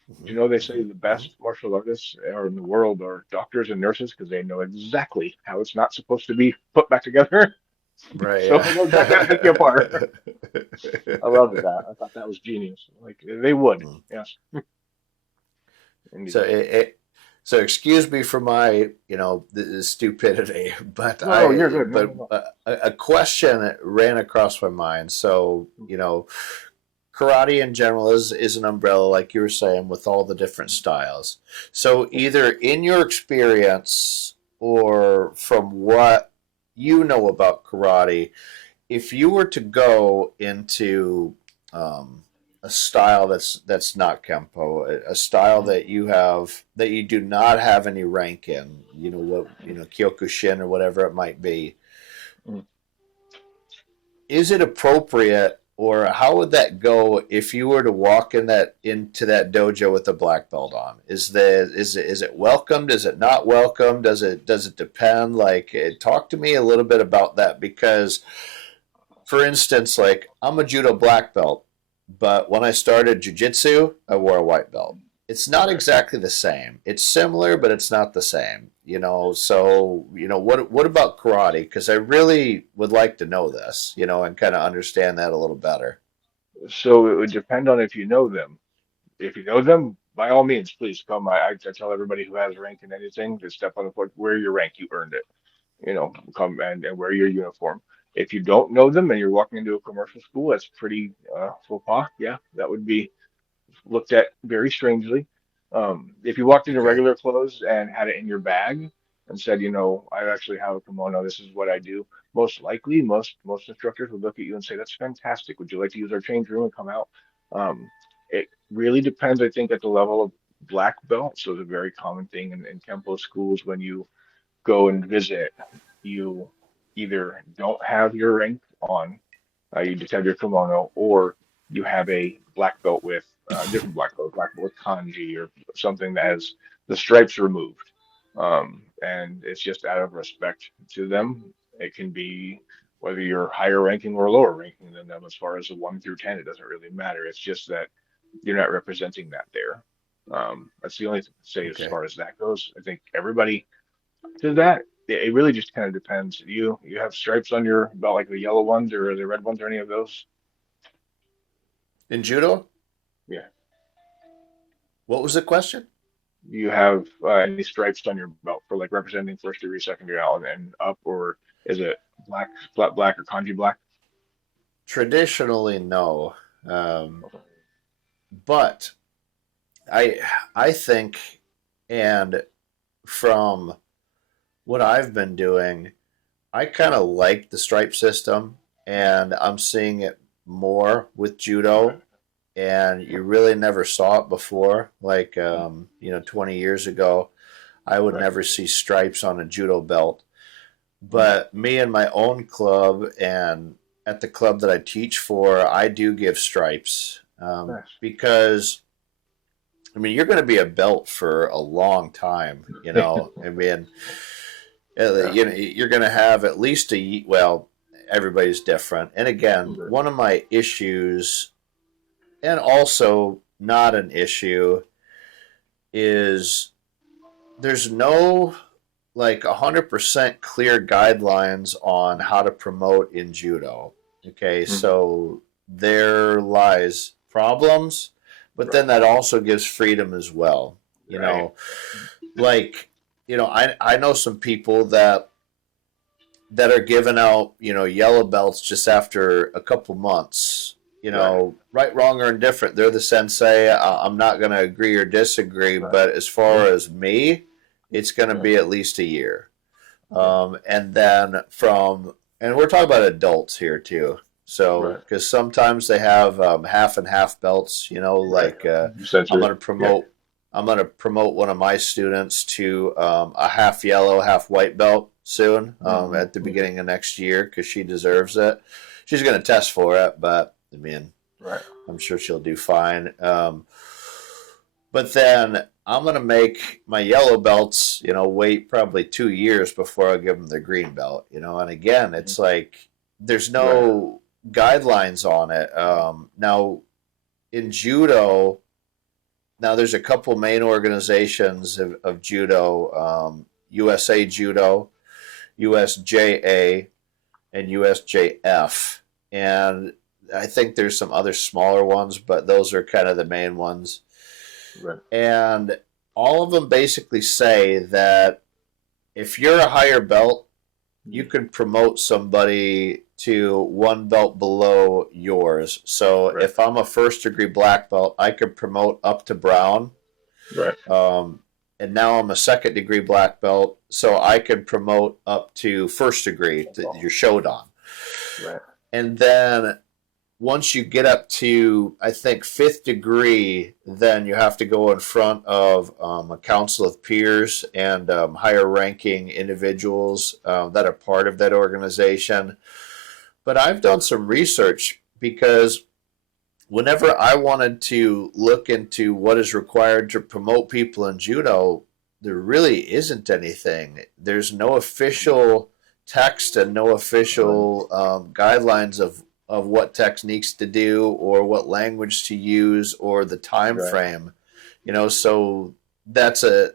Mm-hmm. Do you know they say Mm-hmm. the Mm-hmm. best martial artists are in the world are doctors and nurses because they know exactly how it's not supposed to be put back together, Right, so yeah. they know exactly how to take you apart. I loved that. I thought that was genius. Like they would, Mm. yes, so indeed. so excuse me for my, the stupidity, but No, no, you're good. No, no, no. a question ran across my mind. So, karate in general is an umbrella, like you were saying, with all the different styles. So either in your experience or from what you know about karate, if you were to go into um, a style that's not kempo, a style Mhm. that you do not have any rank in, kyokushin or whatever it might be, Mhm. is it appropriate or how would that go if you were to walk into that dojo with a black belt on? Is it welcomed? Is it not welcomed? Does it depend? Like, talk to me a little bit about that, because, for instance, like, I'm a judo black belt, but when I started jiu-jitsu, I wore a white belt. It's not Right. exactly the same. It's similar, but it's not the same. So what about karate? Because I really would like to know this, and kind of understand that a little better. So it would depend on if you know them. If you know them, by all means, please come. I tell everybody who has rank in anything to step on the floor, wear your rank, you earned it. Come and wear your uniform. If you don't know them and you're walking into a commercial school, that's pretty faux pas. Yeah, that would be looked at very strangely. If you walked into Okay. regular clothes and had it in your bag and said, I actually have a kimono, this is what I do, most likely, most instructors would look at you and say, that's fantastic. Would you like to use our change room and come out? Um, it really depends, I think, at the level of black belt. So it's a very common thing in Kempo schools when you go and visit, you either don't have your rank on, you just have your kimono, or you have a black belt with different black belt with kanji or something that has the stripes removed. And it's just out of respect to them. It can be whether you're higher ranking or lower ranking than them as far as a 1 through 10, it doesn't really matter. It's just that you're not representing that there. That's the only thing to say as Okay. far as that goes. I think everybody to that, it really just kind of depends. You have stripes on your belt, like the yellow ones or the red ones or any of those? In judo, Yeah. what was the question? You have any stripes on your belt for like representing first degree, second degree, out and up, or is it black, flat black, or kanji black? Traditionally, no. Um, Okay. but I I think, and from what I've been doing, I kind of like the stripe system, and I'm seeing it more with Right. judo. And you really never saw it before. Like, 20 years ago, I would Right. never see stripes on a judo belt. Right. But me and my own club, and at the club that I teach for, I do give stripes, Nice. because I mean, you're going to be a belt for a long time. I mean, Yeah. you're going to have at least well, everybody's different. And again, Right. one of my issues, and also not an issue, is there's no, like, 100% clear guidelines on how to promote in judo. Okay, Mhm. so there lies problems, but then Right. that also gives freedom as well. You Right. know, like, I know some people that are giving out, yellow belts just after a couple months. Right. Right, wrong, or indifferent. They're the sensei. I'm not going to agree or disagree, Right. but as Yeah. far as me, it's going to Right. be at least a year. Okay. And then and we're talking about adults here too. So, Right. because sometimes they have half and half belts, Right. like, I'm Sensory. going to Yeah. promote. I'm going to promote one of my students to a half yellow, half white belt soon, Hmm. at the beginning of next year, because she deserves it. She's going to test for it, but I mean, Right. I'm sure she'll do fine. But then I'm going to make my yellow belts, wait probably 2 years before I give them the green belt, And again, Mhm. it's like there's Right. no guidelines on it. Now, in judo, now there's a couple main organizations of judo, USA Judo, USJA, and USJF. And I think there's some other smaller ones, but those are kind of the main ones. Right. And all of them basically say that if you're a higher belt, you Mhm. can promote somebody to one belt below yours. So Right. if I'm a first degree black belt, I could promote up to brown. Right. Um, and now I'm a second degree black belt, so I can promote up to first degree to Oh, your shodan. right. And then once you get up to, I think, fifth degree, then you have to go in front of a council of peers and higher ranking individuals that are part of that organization. But I've done some research because whenever I wanted to look into what is required to promote people in judo, there really isn't anything. There's no official text and no Right. official guidelines of what techniques to do or what language to use or the time Right. frame. So that's a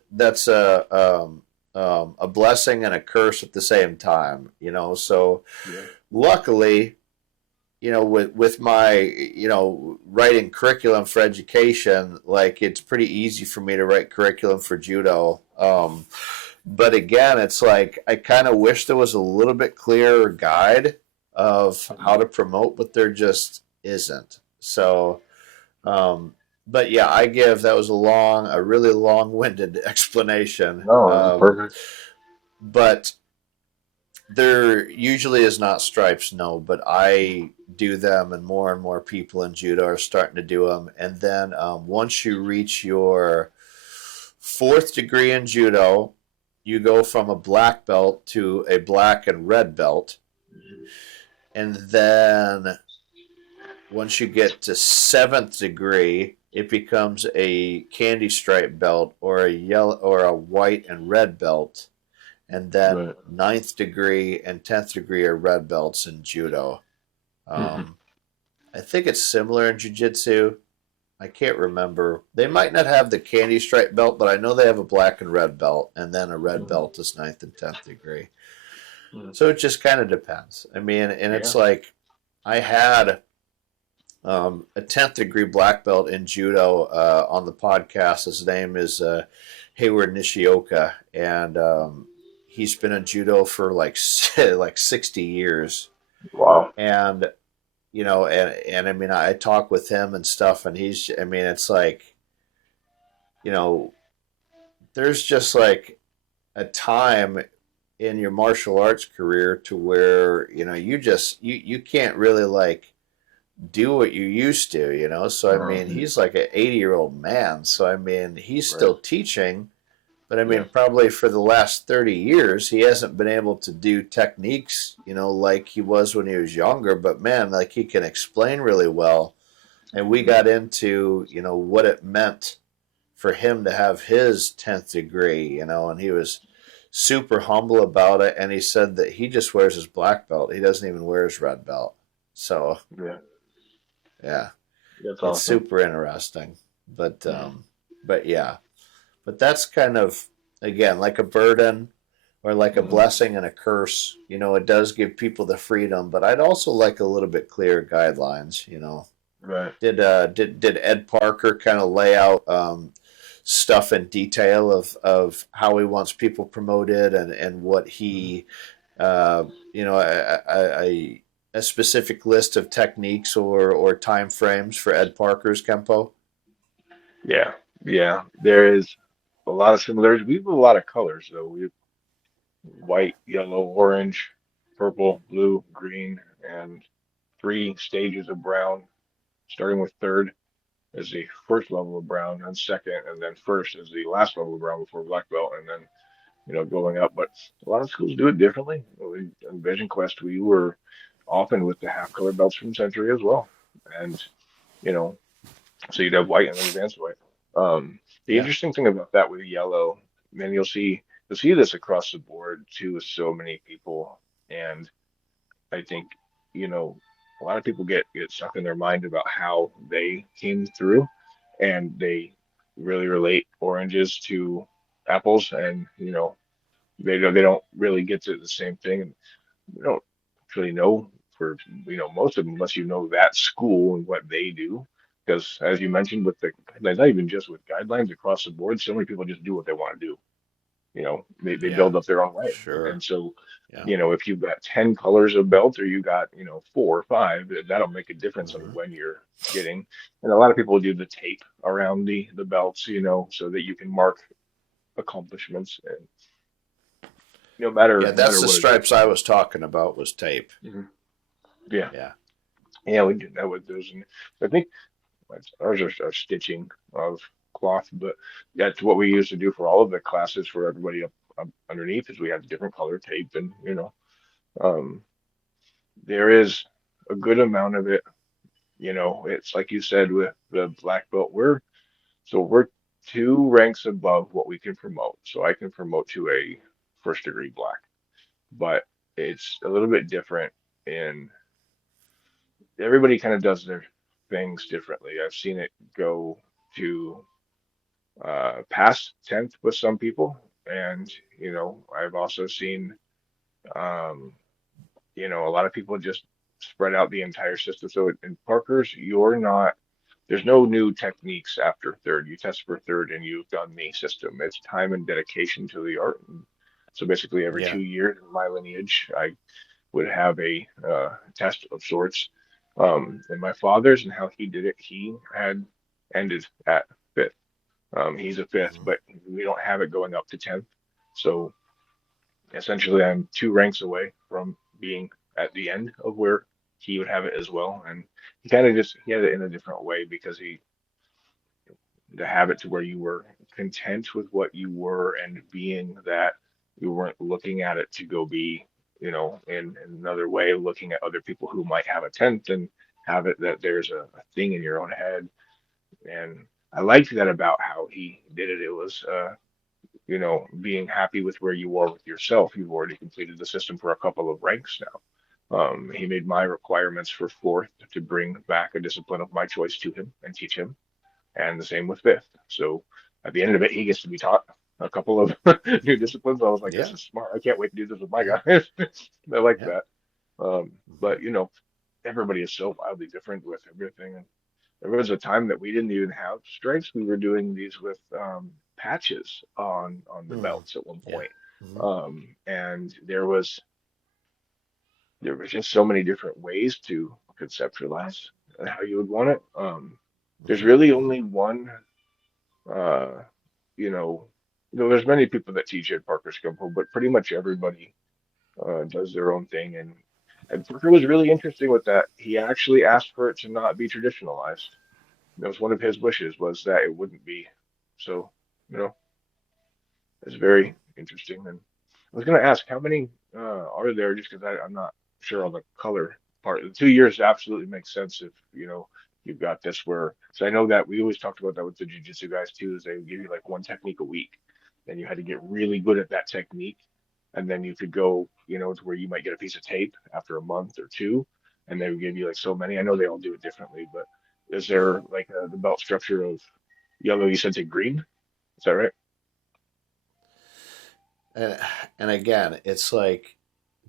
blessing and a curse at the same time. So Yeah. luckily, with my writing curriculum for education, like it's pretty easy for me to write curriculum for judo. But again, it's like I kind of wish there was a little bit clearer guide of how Mhm. to promote, but there just isn't. So um, but yeah, that was a really long-winded explanation. No, perfect. But there usually is not stripes, no, but I do them, and more people in judo are starting to do them. And then once you reach your fourth degree in judo, you go from a black belt to a black and red belt. And then once you get to seventh degree, it becomes a candy stripe belt or a yellow or a white and red belt. And then Right. ninth degree and 10th degree are red belts in judo. Hmm. Um, I think it's similar in jiu-jitsu. I can't remember. They might not have the candy stripe belt, but I know they have a black and red belt, and then a red belt is ninth and 10th degree. So it just kind of depends. I mean, and it's Yeah. like I had a 10th degree black belt in judo on the podcast. His name is Hayward Nishioka, and he's been in judo for like like 60 years. Wow. And and I mean, I talk with him and stuff, and I mean, it's like, you know, there's just like a time in your martial arts career to where, you can't really like do what you used to. So I mean, Mhm. he's like an 80-year-old man. So I mean, he's Right. still teaching, but I Yeah. mean, probably for the last 30 years, he hasn't been able to do techniques, like he was when he was younger. But man, like he can explain really well. And we Mhm. got into, what it meant for him to have his 10th degree, and he was super humble about it. And he said that he just wears his black belt, he doesn't even wear his red belt. So, Yeah. yeah, That's it's awesome. super interesting. But, Mhm. but yeah, but that's kind of, again, like a burden or like a Mhm. blessing and a curse. It does give people the freedom, but I'd also like a little bit clearer guidelines. Right. Did Ed Parker kind of lay out stuff in detail of how he wants people promoted and what Mhm. he you know a specific list of techniques or time frames for Ed Parker's Kempo? Yeah. Yeah. There is a lot of similarities. We have a lot of colors, though. We have white, yellow, orange, purple, blue, green, and three stages of brown, starting with third as the first level of brown, and second, and then first as the last level of brown before black belt, and then going up. But a lot of schools do it differently. In Vision Quest, we were often with the half color belts from Century as well, and you know, so you'd have white and then advanced white. The Yeah, interesting thing about that with yellow, and you'll see this across the board too with so many people, and I think you know a lot of people get stuck in their mind about how they came through, and they really relate oranges to apples, and they don't really get to the same thing, and we don't really know for most of them unless you know that school and what they do. Because as you mentioned with the guidelines, not even just with guidelines across the board, so many people just do what they want to do. They yeah, build up their own way, sure, and so yeah, if you've got 10 colors of belt or you got 4 or 5, that'll make a difference on hmm when you're getting. And a lot of people do the tape around the belts, so that you can mark accomplishments, and no yeah. matter no That's matter the what it is. stripes I was talking about was tape. Mhm. Yeah. Yeah, Yeah, we do that with those. And I think ours are stitching of cloth, but that's what we used to do for all of the classes for everybody up underneath is we had different color tape, and um, there is a good amount of it. It's like you said with the black belt, we're two ranks above what we can promote. So I can promote to a first degree black, but it's a little bit different in everybody kind of does their things differently. I've seen it go to past 10th with some people, and I've also seen um, a lot of people just spread out the entire system. So in Parker's, there's no new techniques after third. You test for third and you've done the system. It's time and dedication to the art. And so basically, every Yeah. 2 years in my lineage, I would have a test of sorts. And my father's and how he did it, he had ended at fifth. He's a fifth, Hmm. but we don't have it going up to 10th. So essentially, I'm two ranks away from being at the end of where he would have it as well. And he had it in a different way because he to have it to where you were content with what you were and being that you weren't looking at it to go be, in another way, looking at other people who might have a tent and have it that there's a thing in your own head. And I liked that about how he did it. It was, being happy with where you are with yourself. You've already completed the system for a couple of ranks now. He made my requirements for fourth to bring back a discipline of my choice to him and teach him, and the same with fifth. So at the end of it, he gets to be taught a couple of new disciplines. I was like, this Yeah. is smart. I can't wait to do this with my Yeah. guys. I like Yeah. that. Hmm. But everybody is so wildly different with everything. And there was a time that we didn't even have stripes. We were doing these with patches on the Mm. belts at one Yeah. point. Hmm. And there was just so many different ways to conceptualize how you would want it. There's Hmm. really Hmm. only one uh, you know, there's many people that teach at Parker's Temple, but pretty much everybody does their own thing. And Parker was really interesting with that. He actually asked for it to not be traditionalized. That was one of his wishes was that it wouldn't be. So, you know, it's Hmm. very interesting. And I was going to ask, how many are there? Just because I'm not sure on the color part. The 2 years absolutely makes sense if you've got this where. So I know that we always talked about that with the jiu-jitsu guys too. Is they would give you like one technique a week, and you had to get really good at that technique, and then you could go to where you might get a piece of tape after a month or two, and they would give you like so many. I know they all do it differently, but is there like the belt structure of yellow? You said to green. Is that right? And, and again, it's like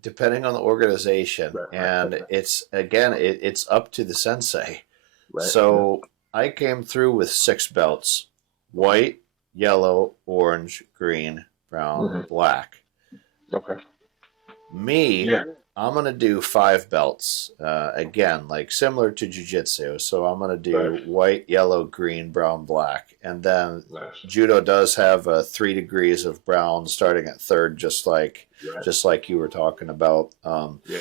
depending on the organization, Right. Right. and Okay. it's up to the sensei. Right. Yeah. So I came through with six belts: white, yellow, orange, green, brown, Hmm. black. Okay. Me, Yeah. I'm gonna do five belts. Again, like similar to jujitsu. So I'm gonna do Nice. white, yellow, green, brown, black, and then Nice. judo does have 3 degrees of brown starting at third, Right. just like you were talking about. Yeah.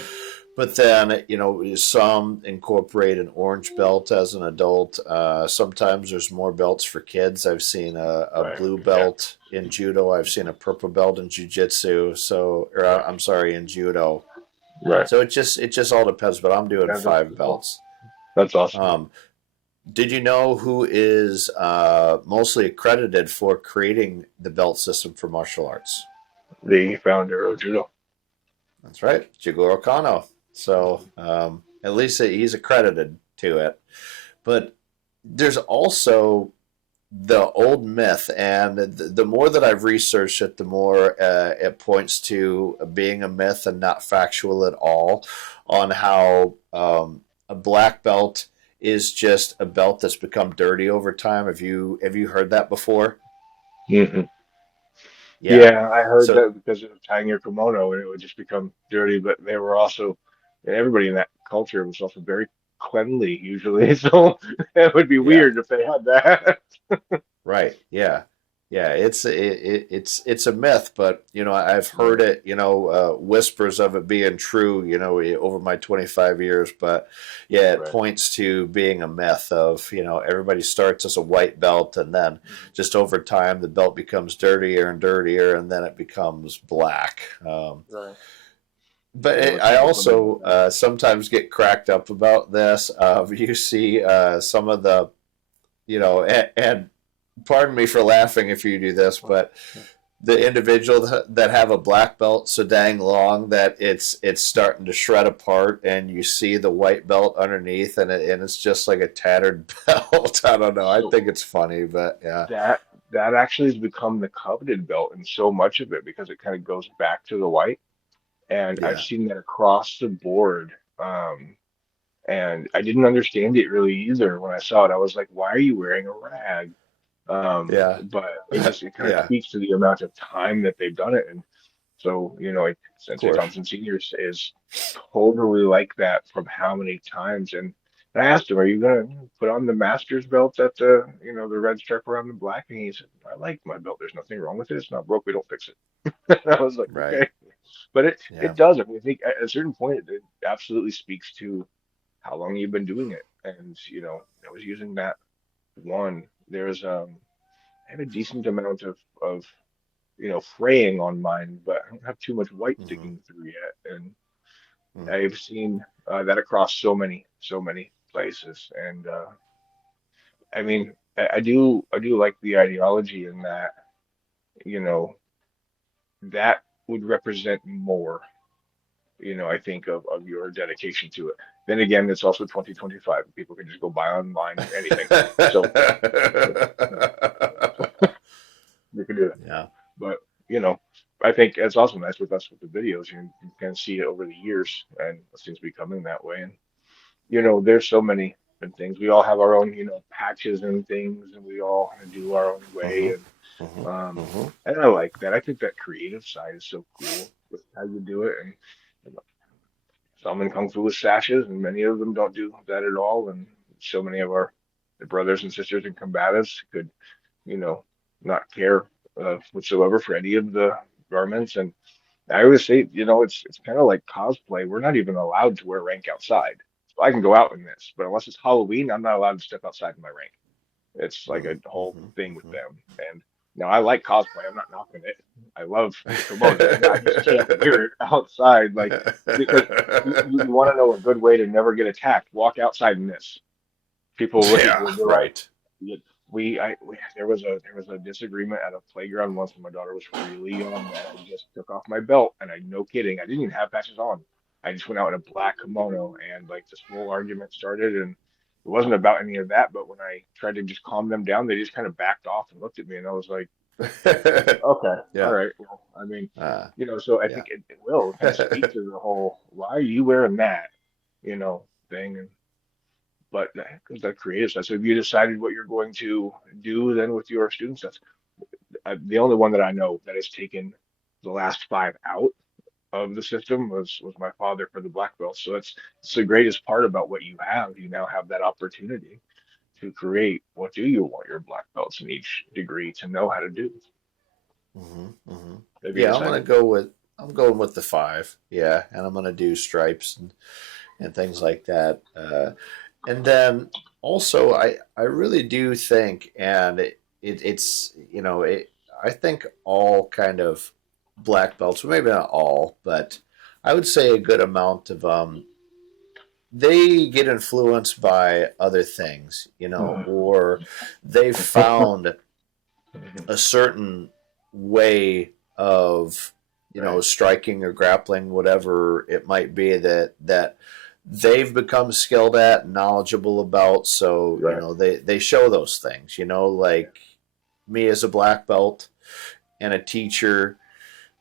But then, some incorporate an orange belt as an adult. Sometimes there's more belts for kids. I've seen a Right. blue Yeah. belt in judo. I've seen a purple belt in jujitsu. Right. I'm sorry, in judo. Right. So it just all depends. But I'm doing Yeah, that's five cool. belts. That's awesome. Um, did you know who is mostly accredited for creating the belt system for martial arts? The founder of judo. That's right, Jigoro Kano. So at least he's accredited to it. But there's also the old myth, and the more that I've researched it, the more it points to being a myth and not factual at all, on how a black belt is just a belt that's become dirty over time. Have you heard that before? Hmm. Yeah. Yeah, I heard So that because of tying your kimono and it would just become dirty, but they were also, and everybody in that culture was also very cleanly usually. So it would be yeah. weird if they had that. Right. Yeah. Yeah. It's a myth, but I've heard Right. it. Whispers of it being true. Over my 25 years, but yeah, it Right. points to being a myth of everybody starts as a white belt, and then Mhm. just over time the belt becomes dirtier and dirtier, and then it becomes black. Right. But Let's I see if I'm gonna do also that. sometimes get cracked up about this. You see some of the, and pardon me for laughing if you do this, but the individual that have a black belt so dang long that it's starting to shred apart, and you see the white belt underneath, and it's just like a tattered belt. I don't know. I So think it's funny, but yeah, that that actually has become the coveted belt in so much of it because it kind of goes back to the white. And I've yeah, seen that across the board. And I didn't understand it really either when I saw it. I was like, why are you wearing a rag? yeah, But it kind of yeah. speaks to the amount of time that they've done it. And so, like Of Sensei course, Thompson Senior is totally like that from how many times. And I asked him, "Are you gonna put on the master's belt at the red stripe around the black?" And he said, "I like my belt. There's nothing wrong with it. It's not broke. We don't fix it." And I was like, right? "Okay." But it Yeah. does. I mean, I think at a certain point, it absolutely speaks to how long you've been doing it. And I was using that one. I had a decent amount of fraying on mine, but I don't have too much white Mm-hmm. sticking through yet. And Mm-hmm. I've seen that across so many places. And I mean, I do like the ideology in that, you know, that would represent more, I think of your dedication to it. Then again, it's also 2025. People can just go buy online anything. So you can do that. Yeah. But, you know, I think it's also nice with us with the videos. You can see it over the years and it seems to be coming that way. And, there's so many different things. We all have our own, patches and things, and we all kind of do our own way. Mm-hmm. And Mm-hmm. um, Mm-hmm. and I like that. I think that creative side is so cool with how you do it. And you know, some in Kung Fu with sashes, and many of them don't do that at all. And so many of our brothers and sisters and combatives could, you know, not care whatsoever for any of the garments. And I always say, it's kind of like cosplay. We're not even allowed to wear rank outside. So I can go out in this, but unless it's Halloween, I'm not allowed to step outside in my rank. It's like a whole thing with Mm-hmm. them. And I like cosplay. I'm not knocking it. I love the kimono. I just can't wear it outside, like because you want to know a good way to never get attacked. Walk outside in this. People will look at you Yeah. and they're like, Right. there was a disagreement at a playground once when my daughter was really young, and I just took off my belt, and no kidding, I didn't even have patches on. I just went out in a black kimono, and like this whole argument started, and it wasn't about any of that. But when I tried to just calm them down, they just kind of backed off and looked at me, and I was like, okay, all Yeah. right. Well, I mean, Uh, so I yeah. think it will kind of speak to the whole why are you wearing that, thing. And but the creative side. So have you decided what you're going to do then with your students? That's the only one that I know that has taken the last five out of the system was my father for the black belt. So it's the greatest part about what you have. You now have that opportunity to create what do you want your black belts in each degree to know how to do. Mm-hmm. Mm-hmm. Have you Yeah. decided? I'm going with the five. Yeah, and I'm gonna do stripes and things like that. And then also, I really do think, and it's I think all kind of black belts, well, maybe not all, but I would say a good amount of they get influenced by other things, or they found a certain way of Right, striking or grappling, whatever it might be, that they've become skilled at, knowledgeable about. So right, they show those things, yeah, like me as a black belt and a teacher.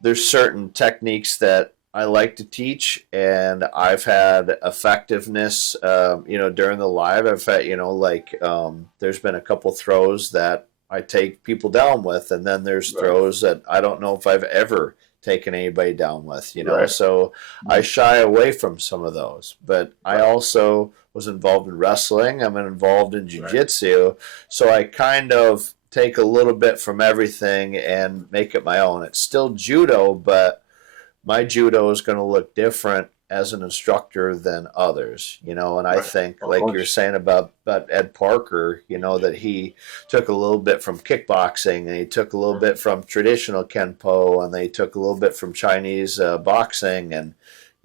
There's certain techniques that I like to teach, and I've had effectiveness. During the live, I've had there's been a couple throws that I take people down with, and then there's right, throws that I don't know if I've ever taken anybody down with. right, So I mhm, shy away from some of those. But I right, also was involved in wrestling. I'm involved in right, jiu-jitsu, so I kind of take a little bit from everything and make it my own. It's still judo, but my judo is going to look different as an instructor than others, and I right. think, Of like you're course. saying about Ed Parker, that he took a little bit from kickboxing, and he took a little Mhm. bit from traditional kenpo, and they took a little bit from Chinese boxing, and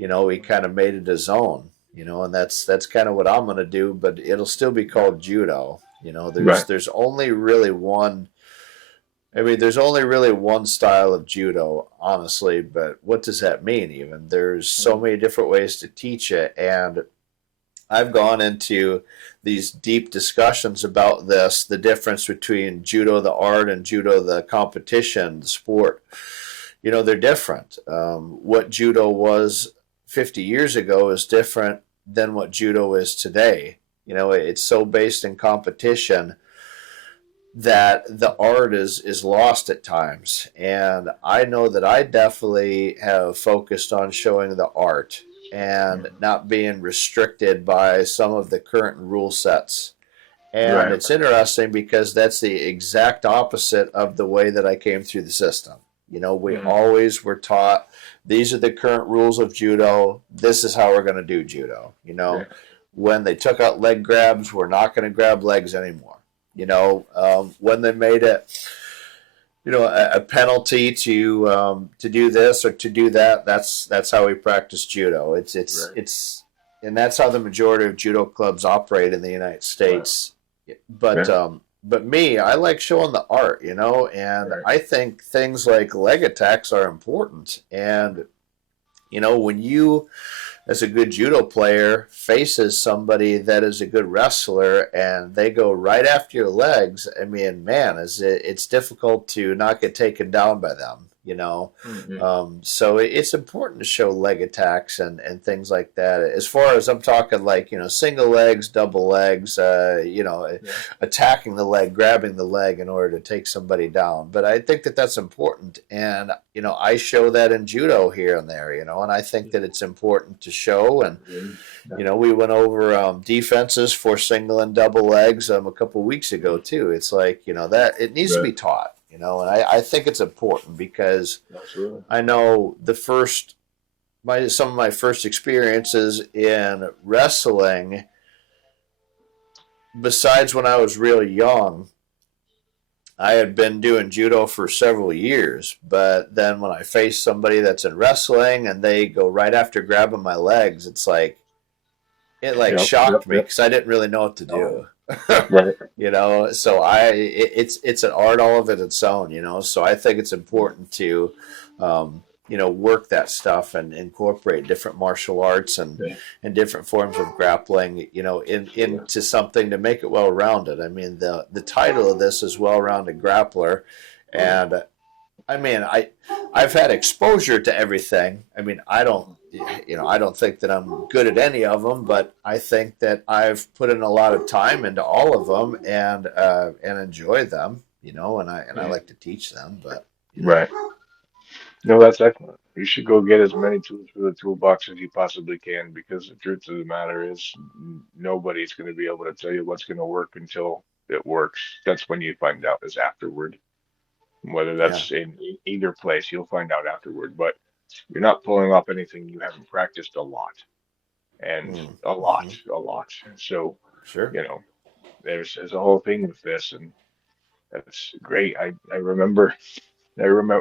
he kind of made it his own, and that's kind of what I'm going to do, but it'll still be Yeah. called judo. There's Right. there's only really one. I mean, there's only really one style of judo, honestly, but what does that mean even? There's so Mhm. many different ways to teach it, and I've gone into these deep discussions about this, the difference between judo the art and judo the competition, the sport. They're different. What judo was 50 years ago is different than what judo is today. It's so based in competition that the art is lost at times. And I know that I definitely have focused on showing the art and not being restricted by some of the current rule sets. And Right. it's interesting because that's the exact opposite of the way that I came through the system. We Mhm. always were taught these are the current rules of judo. This is how we're going to do judo. Yeah. When they took out leg grabs, we're not going to grab legs anymore. When they made it, a penalty to do this or to do that. That's how we practice judo. It's it's Right. it's and that's how the majority of judo clubs operate in the United Right. States. But Yeah. me, I like showing the art, and Right. I think things like leg attacks are important. And when you as a good judo player faces somebody that is a good wrestler and they go right after your legs, I mean, man, it's difficult to not get taken down by them. Mhm. So it's important to show leg attacks and things like that. As far as I'm talking, like single legs, double legs, Yeah. attacking the leg, grabbing the leg in order to take somebody down. But I think that that's important, and I show that in judo here and there, and I think that it's important to show. And Mhm. Yeah. we went over defenses for single and double legs a couple weeks ago Mhm. too. It's like that it needs to Right. be taught, and I think it's important because Absolutely. I know some of my first experiences in wrestling, besides when I was really young, I had been doing judo for several years, but then when I face somebody that's in wrestling and they go right after grabbing my legs, it like Yep. Yep. shocked me Yep. because I didn't really know what to Oh. do. Right. So it's an art all of it its own. So I think it's important to work that stuff and incorporate different martial arts Yeah. and different forms of grappling Yeah. into something to make it well rounded. I mean, the title of this is well rounded grappler. Right. And I mean, I've had exposure to everything. I mean, I don't think that I'm good at any of them, but I think that I've put in a lot of time into all of them and enjoy them. And I Yeah. like to teach them, but you know, Right. No, that's excellent. You should go get as many tools for the toolbox as you possibly can because the truth of the matter is nobody's going to be able to tell you what's going to work until it works. That's when you find out is afterward. Whether yeah, that's in either place, you'll find out afterward. But you're not pulling off anything you haven't practiced a lot and mm-hmm. a lot. So, Sure, you know, there's a whole thing with this, and that's great. I remember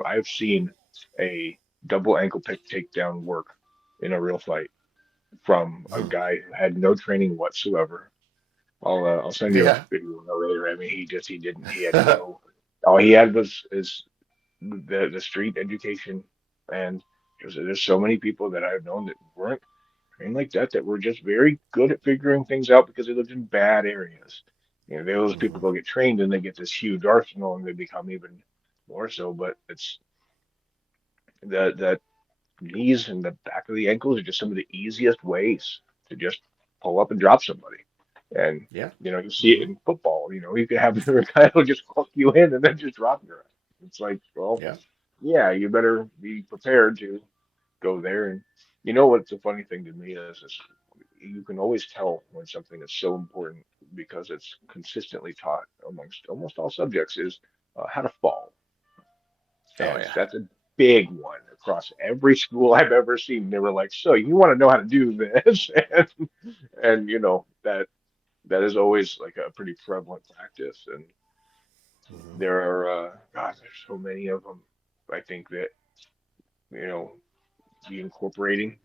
I've seen a double ankle pick takedown work in a real fight from a mm. guy who had no training whatsoever. I'll send you a Yeah, video later. I mean, he had no, all he had was is the street education, and there's so many people that I've known that weren't trained like that that were just very good at figuring things out because they lived in bad areas. Those people mm-hmm. go get trained and they get this huge arsenal and they become even more so. But it's the knees and the back of the ankles are just some of the easiest ways to just pull up and drop somebody. And Yeah, you see it mm-hmm. in football. You can have a guy who'll just hook you in and then just drop your ass. It's like, well, Yeah, yeah, you better be prepared to go there. And you know what's the funny thing to me is you can always tell when something is so important because it's consistently taught amongst almost all subjects is how to fall. oh And yeah, that's a big one across every school I've ever seen. They were like, so you want to know how to do this? And that is always like a pretty prevalent practice. And mm-hmm. there are, God, there's so many of them. I think that, you know, be incorporating.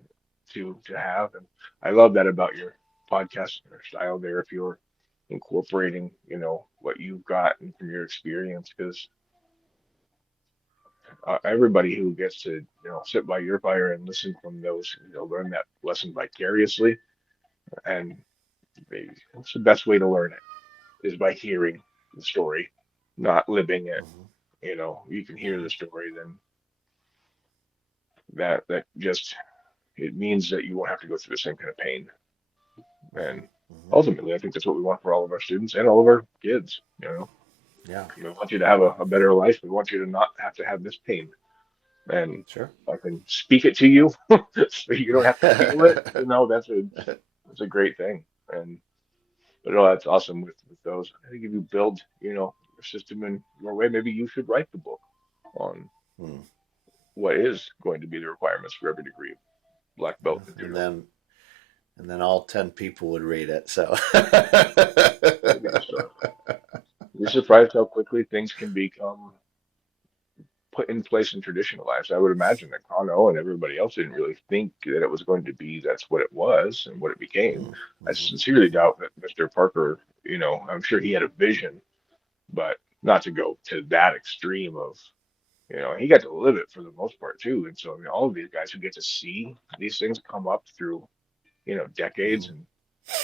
to have. And I love that about your podcast style there. If you're incorporating, what you've gotten from your experience, because everybody who gets to, sit by your fire and listen from those, learn that lesson vicariously, and it's the best way to learn it is by hearing the story, not living it. Mm-hmm. You can hear the story, then that just it means that you won't have to go through the same kind of pain. Mm-hmm. And Mm-hmm. ultimately, I think that's what we want for all of our students and all of our kids. Yeah, We want you to have a better life. We want you to not have to have this pain. And sure. I can speak it to you so you don't have to feel it. That's a great thing. And but no, that's awesome with those. I think if you build, your system in your way, maybe you should write the book on Hmm. what is going to be the requirements for every degree of black Yeah. belt in And judo. then all 10 people would read it. So Maybe the start. You're surprised how quickly things can become put in place and traditionalized. I would imagine that Kano and everybody else didn't really think that it was going to be that's what it was and what it became. I mm-hmm. sincerely Mm-hmm. doubt that Mr. Parker, I'm sure he had a vision, but not to go to that extreme of, he got to live it for the most part too. And so, all of these guys who get to see these things come up through, Mm-hmm. decades and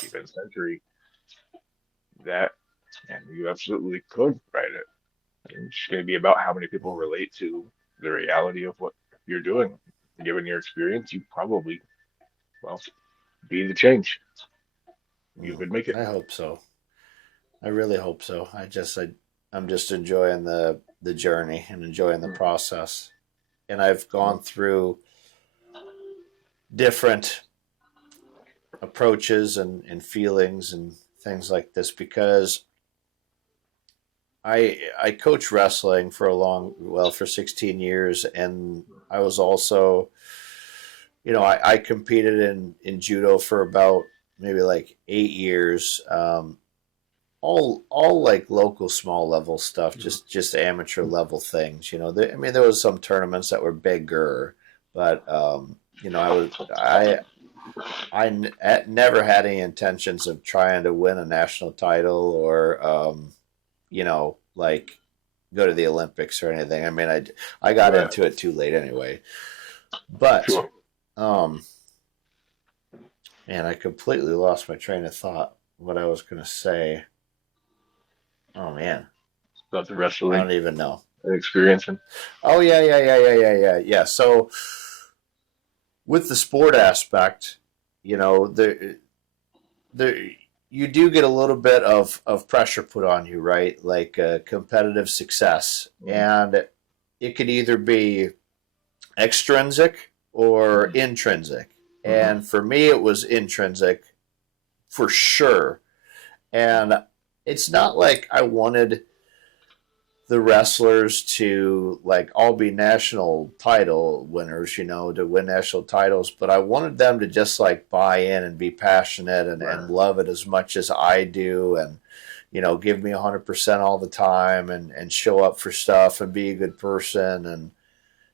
even century, that, and you absolutely could write it. And it's going to be about how many people Mm-hmm. relate to the reality of what you're doing. Given your experience, you probably, well, be the change. You Mm. could make it. I hope so. I really hope so. I'm just enjoying the journey and enjoying the process. And I've gone through different approaches and feelings and things like this because I coached wrestling for for 16 years, and I was also, I competed in judo for about maybe like 8 years. All like local small level stuff, just amateur level things. I mean, there was some tournaments that were bigger, but I never had any intentions of trying to win a national title or like go to the Olympics or anything. I mean, I got Right. into it too late anyway. But Sure. um, man, I completely lost my train of thought. What I was gonna say. Oh man, About the I wrestling don't even know. and experiencing. Oh yeah. So with the sport aspect, there you do get a little bit of pressure put on you, right? Like competitive success, Mm, and it could either be extrinsic or intrinsic. mm, And for me, it was intrinsic for sure. And it's not like I wanted the wrestlers to like all be national title winners, to win national titles, but I wanted them to just like buy in and be passionate and right. love it as much as I do and give me 100% all the time and show up for stuff and be a good person. And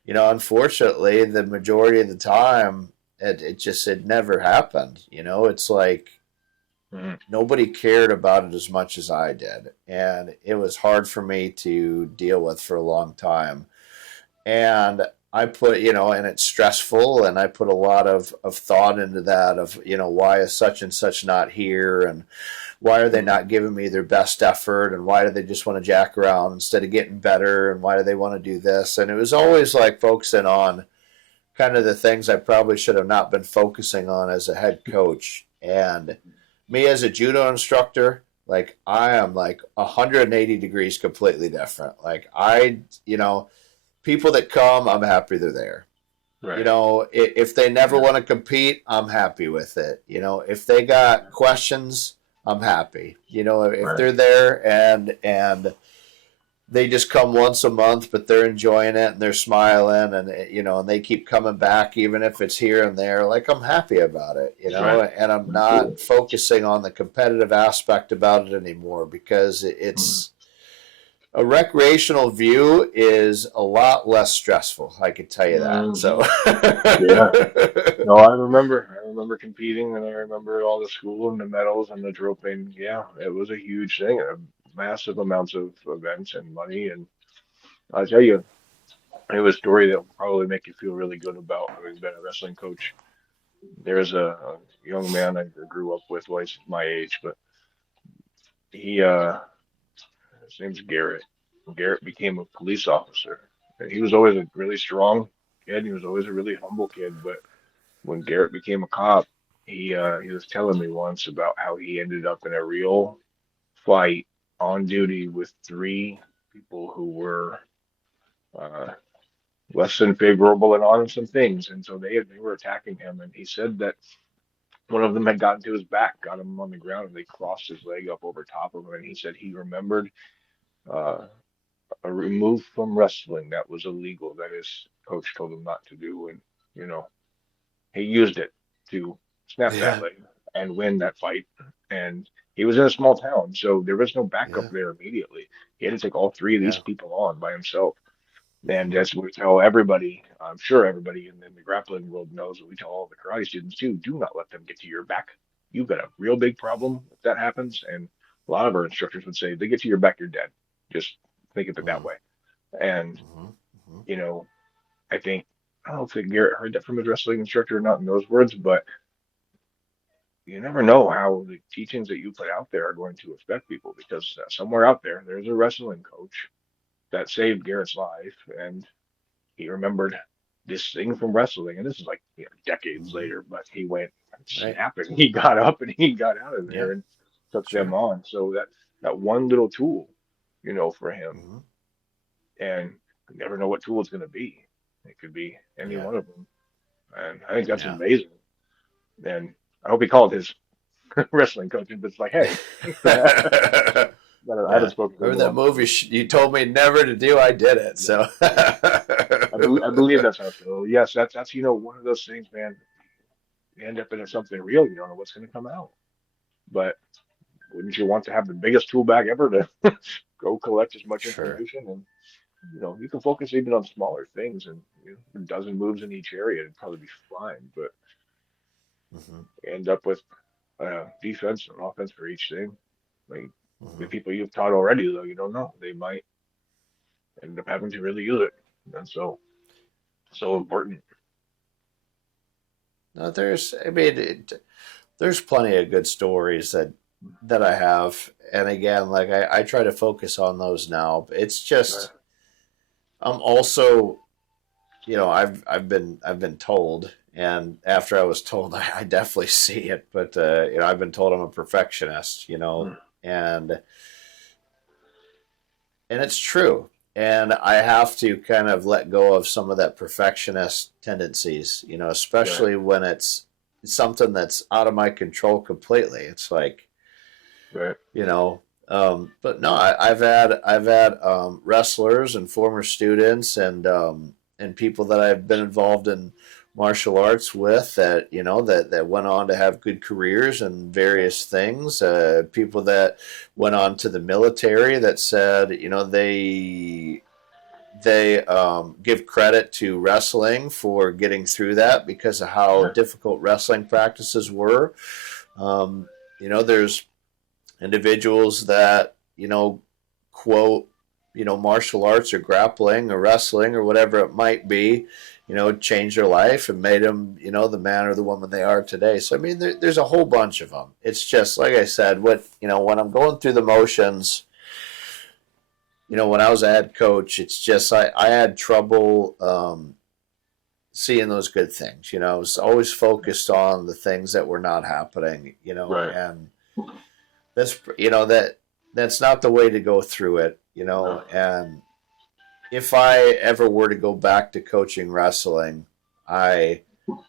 unfortunately the majority of the time it never happened. It's like Mm, nobody cared about it as much as I did. And it was hard for me to deal with for a long time. And I put, and it's stressful. And I put a lot of thought into that of, why is such and such not here? And why are they mm, not giving me their best effort? And why do they just want to jack around instead of getting better? And why do they want to do this? And it was always like focusing on kind of the things I probably should have not been focusing on as a head coach. And me as a judo instructor, like I am like 180 degrees completely different. Like people that come, I'm happy they're there. right. If they never Yeah. want to compete, I'm happy with it. If they got questions, I'm happy. If Right. they're there and they just come once a month, but they're enjoying it and they're smiling and and they keep coming back even if it's here and there. Like I'm happy about it, Right. and I'm Absolutely. not focusing on the competitive aspect about it anymore because Mm, it's a recreational view is a lot less stressful. I can tell you that. Hmm. So, Yeah. No, I remember. I remember competing, and I remember all the school and the medals and the trophy. Yeah, it was a huge thing, massive amounts of events and money. And I tell you, it was a story that will probably make you feel really good about having been a wrestling coach. There's a young man I grew up with, well, he's my age, but he, his name's Garrett. Garrett became a police officer. And he was always a really strong kid. He was always a really humble kid, but when Garrett became a cop, he was telling me once about how he ended up in a real fight on duty with three people who were uh, less than favorable and on some things, and so they were attacking him, and he said that one of them had gotten to his back, got him on the ground, and they crossed his leg up over top of him, and he said he remembered uh, a remove from wrestling that was illegal that his coach told him not to do, and you know he used it to snap that yeah, leg and win that fight. And he was in a small town, so there was no backup yeah, there immediately. He had to take all three of these yeah. people on by himself. And Hmm. as we tell everybody, I'm sure everybody in the grappling world knows what we tell all the karate students too, do not let them get to your back. You've got a real big problem if that happens. And a lot of our instructors would say, they get to your back, you're dead. Just think of it that Hmm. way. And, Hmm. Hmm. you know, I think, I don't know if Garrett heard that from his wrestling instructor or not in those words, but you never know how the teachings that you put out there are going to affect people because somewhere out there, there's a wrestling coach that saved Garrett's life. And he remembered this thing from wrestling, and this is like decades Hmm. later. But he went Right. snapping. He got up and he got out of Yeah. there and took them Sure. on. So that one little tool, for him, Hmm. and you never know what tool it's going to be. It could be any Yeah. one of them, and I think that's Yeah. amazing. And I hope he called his wrestling coach and was like, "Hey, thanks for that." I haven't Yeah. spoken to him in Remember a that long time. movie you told me never to do? I did it. Yeah, So. yeah. I believe that's how it's going. Yes, that's one of those things, man. You end up in something real, you don't know what's going to come out. But wouldn't you want to have the biggest tool bag ever to go collect as much Sure. information? And you can focus even on smaller things, and a dozen moves in each area, it'd probably be fine. But Hmm. you end up with defense and offense for each thing. Like the Hmm. people you've taught already, though, you don't know. They might end up having to really use it. And so important. No, I mean, there's plenty of good stories that I have, and again, like I try to focus on those now. It's Right. just I'm also, I've been told, and after I was told, I definitely see it. But I've been told I'm a perfectionist, Mm. and it's true. And I have to kind of let go of some of that perfectionist tendencies, Right. especially when it's something that's out of my control completely. It's like, Right. you know, but no, I've had wrestlers and former students and people that I've been involved in martial arts with that went on to have good careers and various things. People that went on to the military that said they give credit to wrestling for getting through that because of how Right. difficult wrestling practices were. There's individuals that quote martial arts or grappling or wrestling or whatever it might be, changed their life and made them the man or the woman they are today. So I mean, there's a whole bunch of them. It's just like I said, when I'm going through the motions, when I was a head coach, it's just I had trouble seeing those good things. I was always focused on the things that were not happening, Right. and that's not the way to go through it, No. and if I ever were to go back to coaching wrestling, I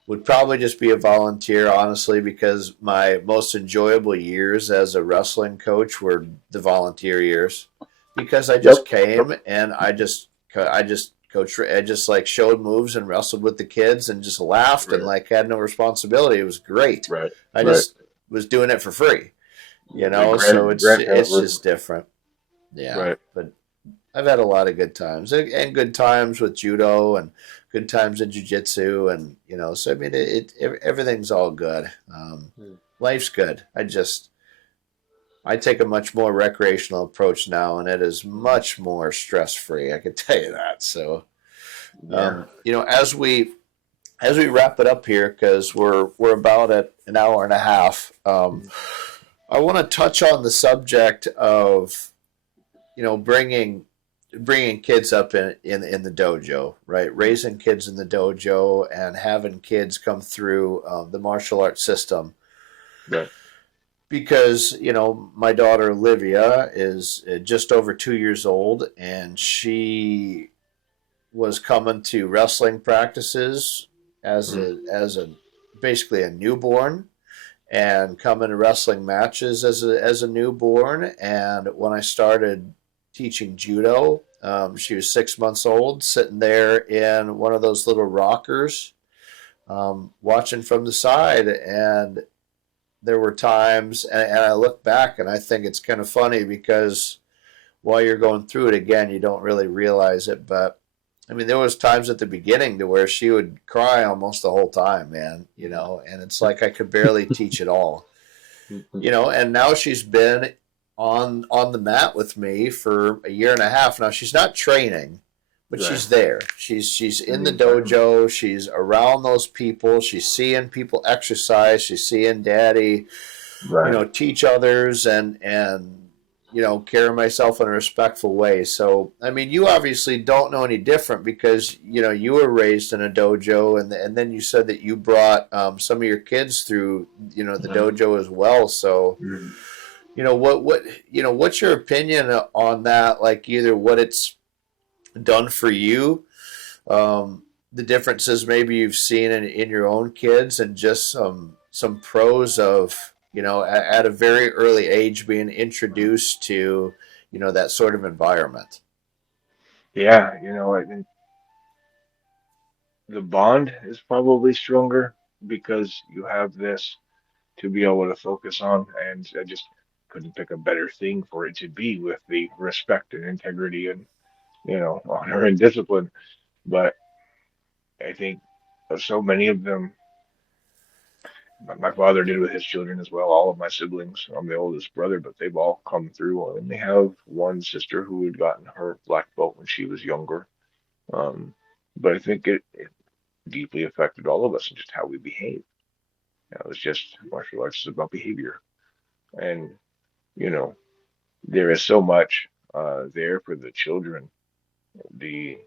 would probably just be a volunteer, honestly, because my most enjoyable years as a wrestling coach were the volunteer years, because I Yep. just Yep. came and I just coached, I just like showed moves and wrestled with the kids and just laughed and Right. like had no responsibility. It was great. Right. I Right. just was doing it for free, The so grand it's grandparent it's version. just different. Yeah, Right. but I've had a lot of good times, and good times with judo, and good times in jujitsu, and so I mean, everything's all good. Mm. Life's good. I take a much more recreational approach now, and it is Mhm. much more stress free. I can tell you that. So, Yeah. as we wrap it up here, because we're about at an hour and a half, Mhm. I want to touch on the subject of bringing kids up in the dojo, right? Mhm. Raising kids in the dojo and having kids come through the martial arts system, Right. because my daughter Olivia is just over 2 years old, and she was coming to wrestling practices as Mhm. a basically a newborn, and coming to wrestling matches as a newborn. And when I started teaching judo, she was 6 months old, sitting there in one of those little rockers, watching from the side. And there were times, and I look back and I think it's kind of funny, because while you're going through it again, you don't really realize it. But I mean, there was times at the beginning to where she would cry almost the whole time, man. And it's like I could barely teach at all. Mhm. And now she's been on the mat with me for a year and a half now. She's not training, but Right. she's there. She's In in the the environment. dojo. She's around those people. She's seeing people exercise. She's seeing daddy, Right. teach others, and carry myself in a respectful way. So, I mean, you obviously don't know any different, because you were raised in a dojo, and then you said that you brought some of your kids through the Mhm. dojo as well. So, Mhm. what's your opinion on that? Like, either what it's done for you, the differences maybe you've seen in your own kids, and just some pros of at a very early age being introduced to that sort of environment. Yeah, I think the bond is probably stronger because you have this to be able to focus on, and I just couldn't pick a better thing for it to be, with the respect and integrity and honor and discipline. But I think so many of them, my father did with his children as well. All of my siblings, I'm the oldest brother, but they've all come through. I only have one sister who had gotten her black belt when she was younger. Um, but I think it deeply affected all of us and just how we behave. It was just martial arts is about behavior, and you know there is so much there for the children. The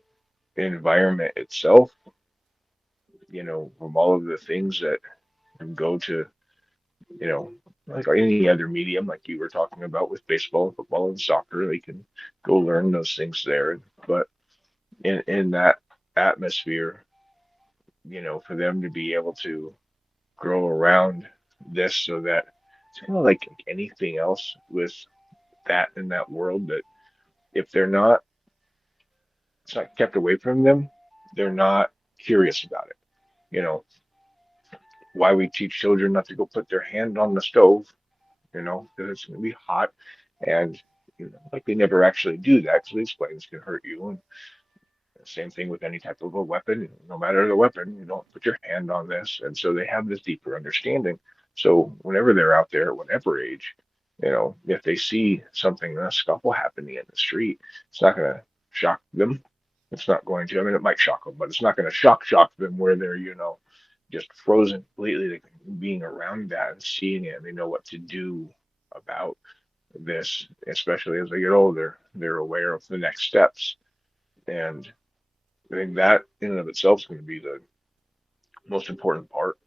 environment itself, from all of the things that go to, you know, like any other medium, like you were talking about with baseball and football and soccer, they can go learn those things there. But in that atmosphere, for them to be able to grow around this, so that it's kind of like anything else with that in that world, that if it's not kept away from them, they're not curious about it. You know, why we teach children not to go put their hand on the stove, because it's going to be hot. And, like they never actually do that because we explain this can hurt you. And same thing with any type of a weapon, no matter the weapon, you don't put your hand on this. And so they have this deeper understanding. So whenever they're out there, at whatever age, if they see something, a scuffle happening in the street, it's not going to shock them. It's not going to, I mean, it might shock them, but it's not going to shock them where they're, just frozen completely. Being around that and seeing it, and they know what to do about this, especially as they get older, they're aware of the next steps. And I think that in and of itself is going to be the most important part,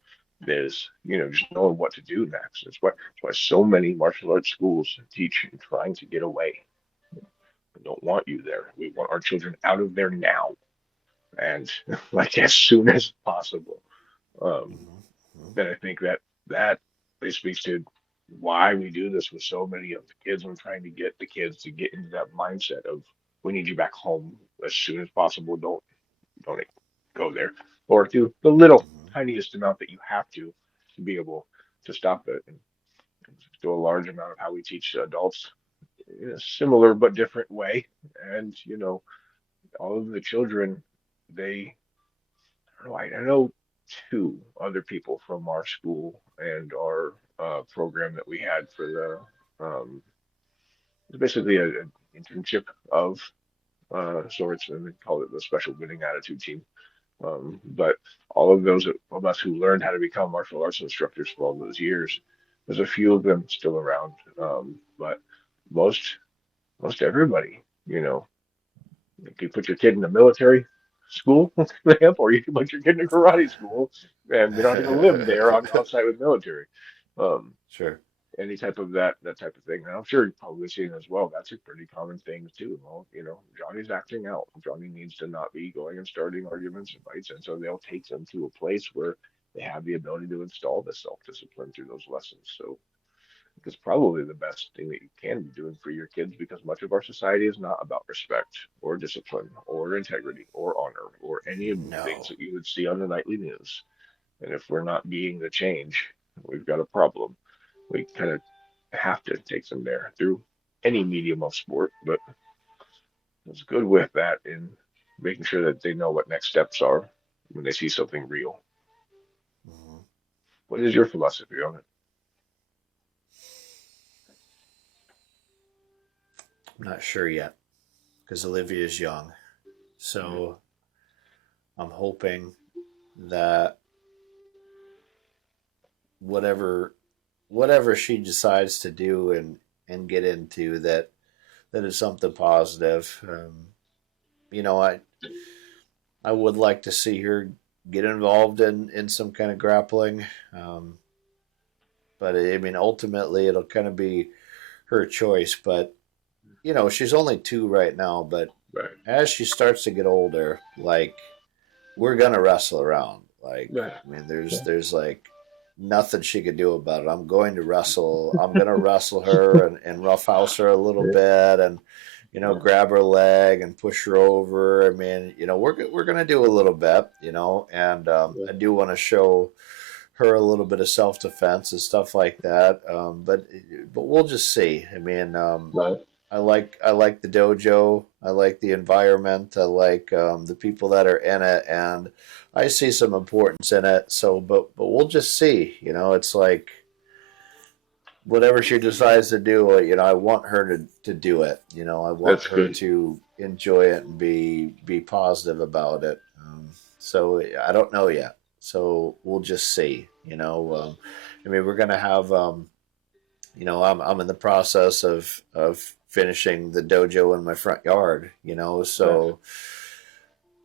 is, just knowing what to do next. That's why so many martial arts schools teach trying to get away. We don't want you there. We want our children out of there now, and like as soon as possible. Um, Mm-hmm. and I think that really speaks to why we do this with so many of the kids. We're trying to get the kids to get into that mindset of, we need you back home as soon as possible. Don't go there, or do the little Mm-hmm. tiniest amount that you have to be able to stop it. And do a large amount of how we teach adults. in a similar but different way. And, all of the children, they, I know two other people from our school and our program that we had for it's basically an internship of sorts, and they called it the Special Winning Attitude Team. But all of those of us who learned how to become martial arts instructors for all those years, there's a few of them still around. But most most everybody, you can put your kid in a military school camp, or you can put your kid in a karate school, and they don't have to go live there on site with military. Um, Sure. any type of that type of thing. And I'm sure you've probably seen as well. That's a pretty common thing too. Well, Johnny's acting out. Johnny needs to not be going and starting arguments and fights, and so they'll take them to a place where they have the ability to install the self-discipline through those lessons. So it's probably the best thing that you can be doing for your kids because much of our society is not about respect or discipline or integrity or honor or any of the things No. that you would see on the nightly news. And if we're not being the change, we've got a problem. We kind of have to take them there through any medium of sport, but it's good with that in making sure that they know what next steps are when they see something real. Mhm. What is your philosophy on it? I'm not sure yet because Olivia's young. Mm, So I'm hoping that whatever whatever she decides to do and get into that is something positive. I would like to see her get involved in some kind of grappling, um, but I mean ultimately it'll kind of be her choice. But she's only 2 right now, but right, as she starts to get older, like we're gonna wrestle around. Like, right, I mean, yeah, there's like nothing she could do about it. I'm going to wrestle. I'm gonna wrestle her and roughhouse her a little yeah, bit, and yeah, grab her leg and push her over. I mean, we're gonna do a little bit, and yeah, I do want to show her a little bit of self defense and stuff like that. But we'll just see. I mean, right. I like the dojo. I like the environment. I like the people that are in it, and I see some importance in it. So, but we'll just see. It's like whatever she decides to do. I want her to do it. I want That's her good. to enjoy it and be positive about it. So I don't know yet. So we'll just see. I mean, we're gonna have I'm in the process of finishing the dojo in my front yard, Nice. so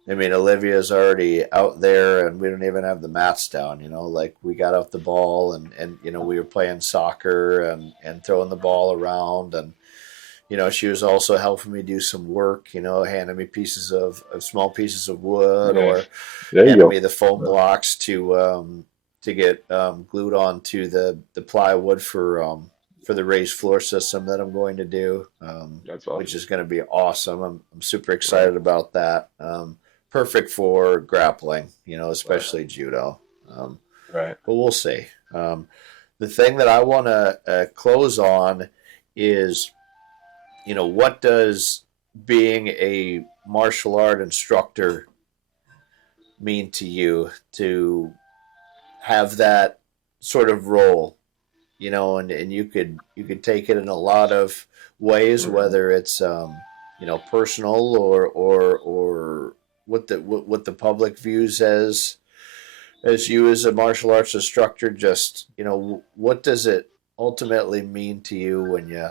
I mean Olivia's already out there and we don't even have the mats down, like we got out the ball and we were playing soccer and throwing the ball around, and she was also helping me do some work, handing me pieces of small pieces of wood, Nice. or There you handing go. me the foam Yeah, blocks to get glued onto the plywood for the raised floor system that I'm going to do, that's which awesome. is going to be awesome. I'm super Right, excited about that. Perfect for grappling, right, especially judo. Um, right. but we'll see. Um, the thing that I want to close on is, what does being a martial art instructor mean to you to have that sort of role, and you could take it in a lot of ways, Mhm. whether it's personal or what the public views as you as a martial arts instructor. Just what does it ultimately mean to you when you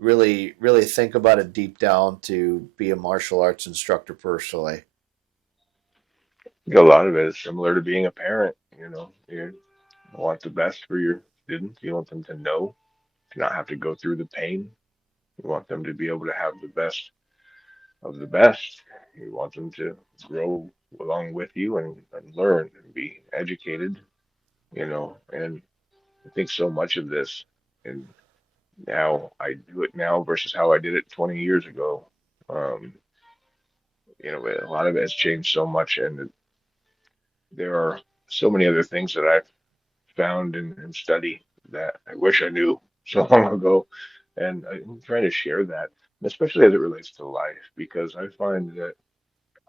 really think about it deep down to be a martial arts instructor personally? I think a lot of it is similar to being a parent. You want the best for your students. You want them to know, to not have to go through the pain. You want them to be able to have the best of the best. You want them to grow along with you and learn and be educated, and I think so much of this, and now I do it now versus how I did it 20 years ago. Um, a lot of it has changed so much, and there are so many other things that I've found and study that I wish I knew so long ago. And I'm trying to share that, especially as it relates to life, because I find that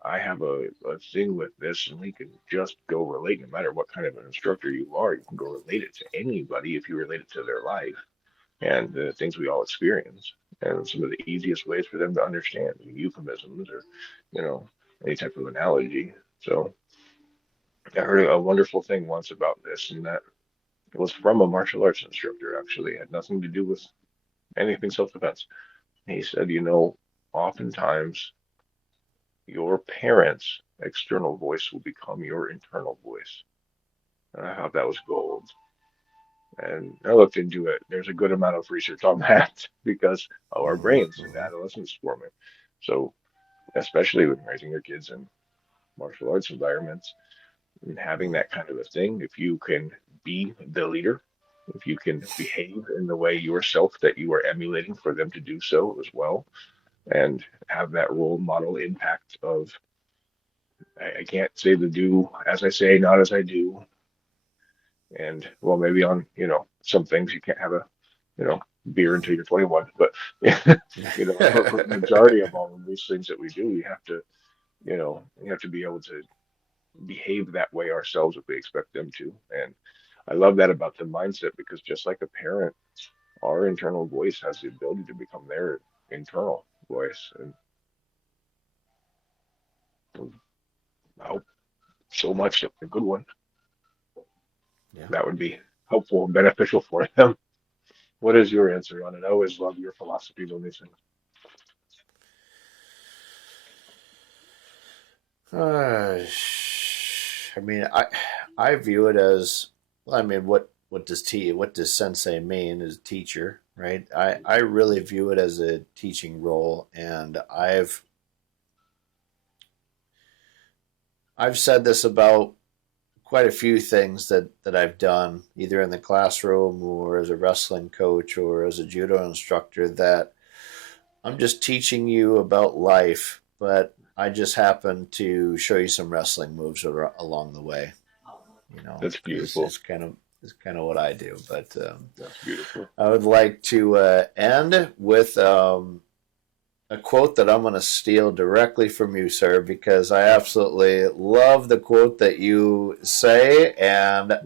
I have a thing with this, and we can just go relate no matter what kind of an instructor you are. You can go relate it to anybody if you relate it to their life and the things we all experience. And some of the easiest ways for them to understand euphemisms or, you know, any type of analogy. So I heard a wonderful thing once about this, and that it was from a martial arts instructor, actually. It had nothing to do with anything self-defense. He said, oftentimes your parents' external voice will become your internal voice. And I thought that was gold. And I looked into it. There's a good amount of research on that because of our Mm-hmm, brains and adolescence forming. So, especially when raising your kids in martial arts environments and having mm-hmm. that kind of a thing, if you can be the leader, if you can behave in the way yourself that you are emulating for them to do so as well, and have that role model impact of I can't say the do as I say, not as I do. And well, maybe on, some things you can't have a, you know, beer until you're 21, but for the majority of all of these things that we do, we have to be able to behave that way ourselves if we expect them to. And I love that about the mindset because just like a parent, our internal voice has the ability to become their internal voice. And I hope so much that a good one Yeah. that would be helpful and beneficial for them. What is your answer on it? I always love your philosophies on these things. I mean, I view it as, well, I mean, what does sensei mean as teacher, right? I really view it as a teaching role, and I've said this about quite a few things that I've done, either in the classroom or as a wrestling coach or as a judo instructor, that I'm just teaching you about life, but I just happen to show you some wrestling moves along the way, That's is beautiful. is kind of what I do. But That's beautiful. I would like to end with a quote that I'm going to steal directly from you, sir, because I absolutely love the quote that you say, and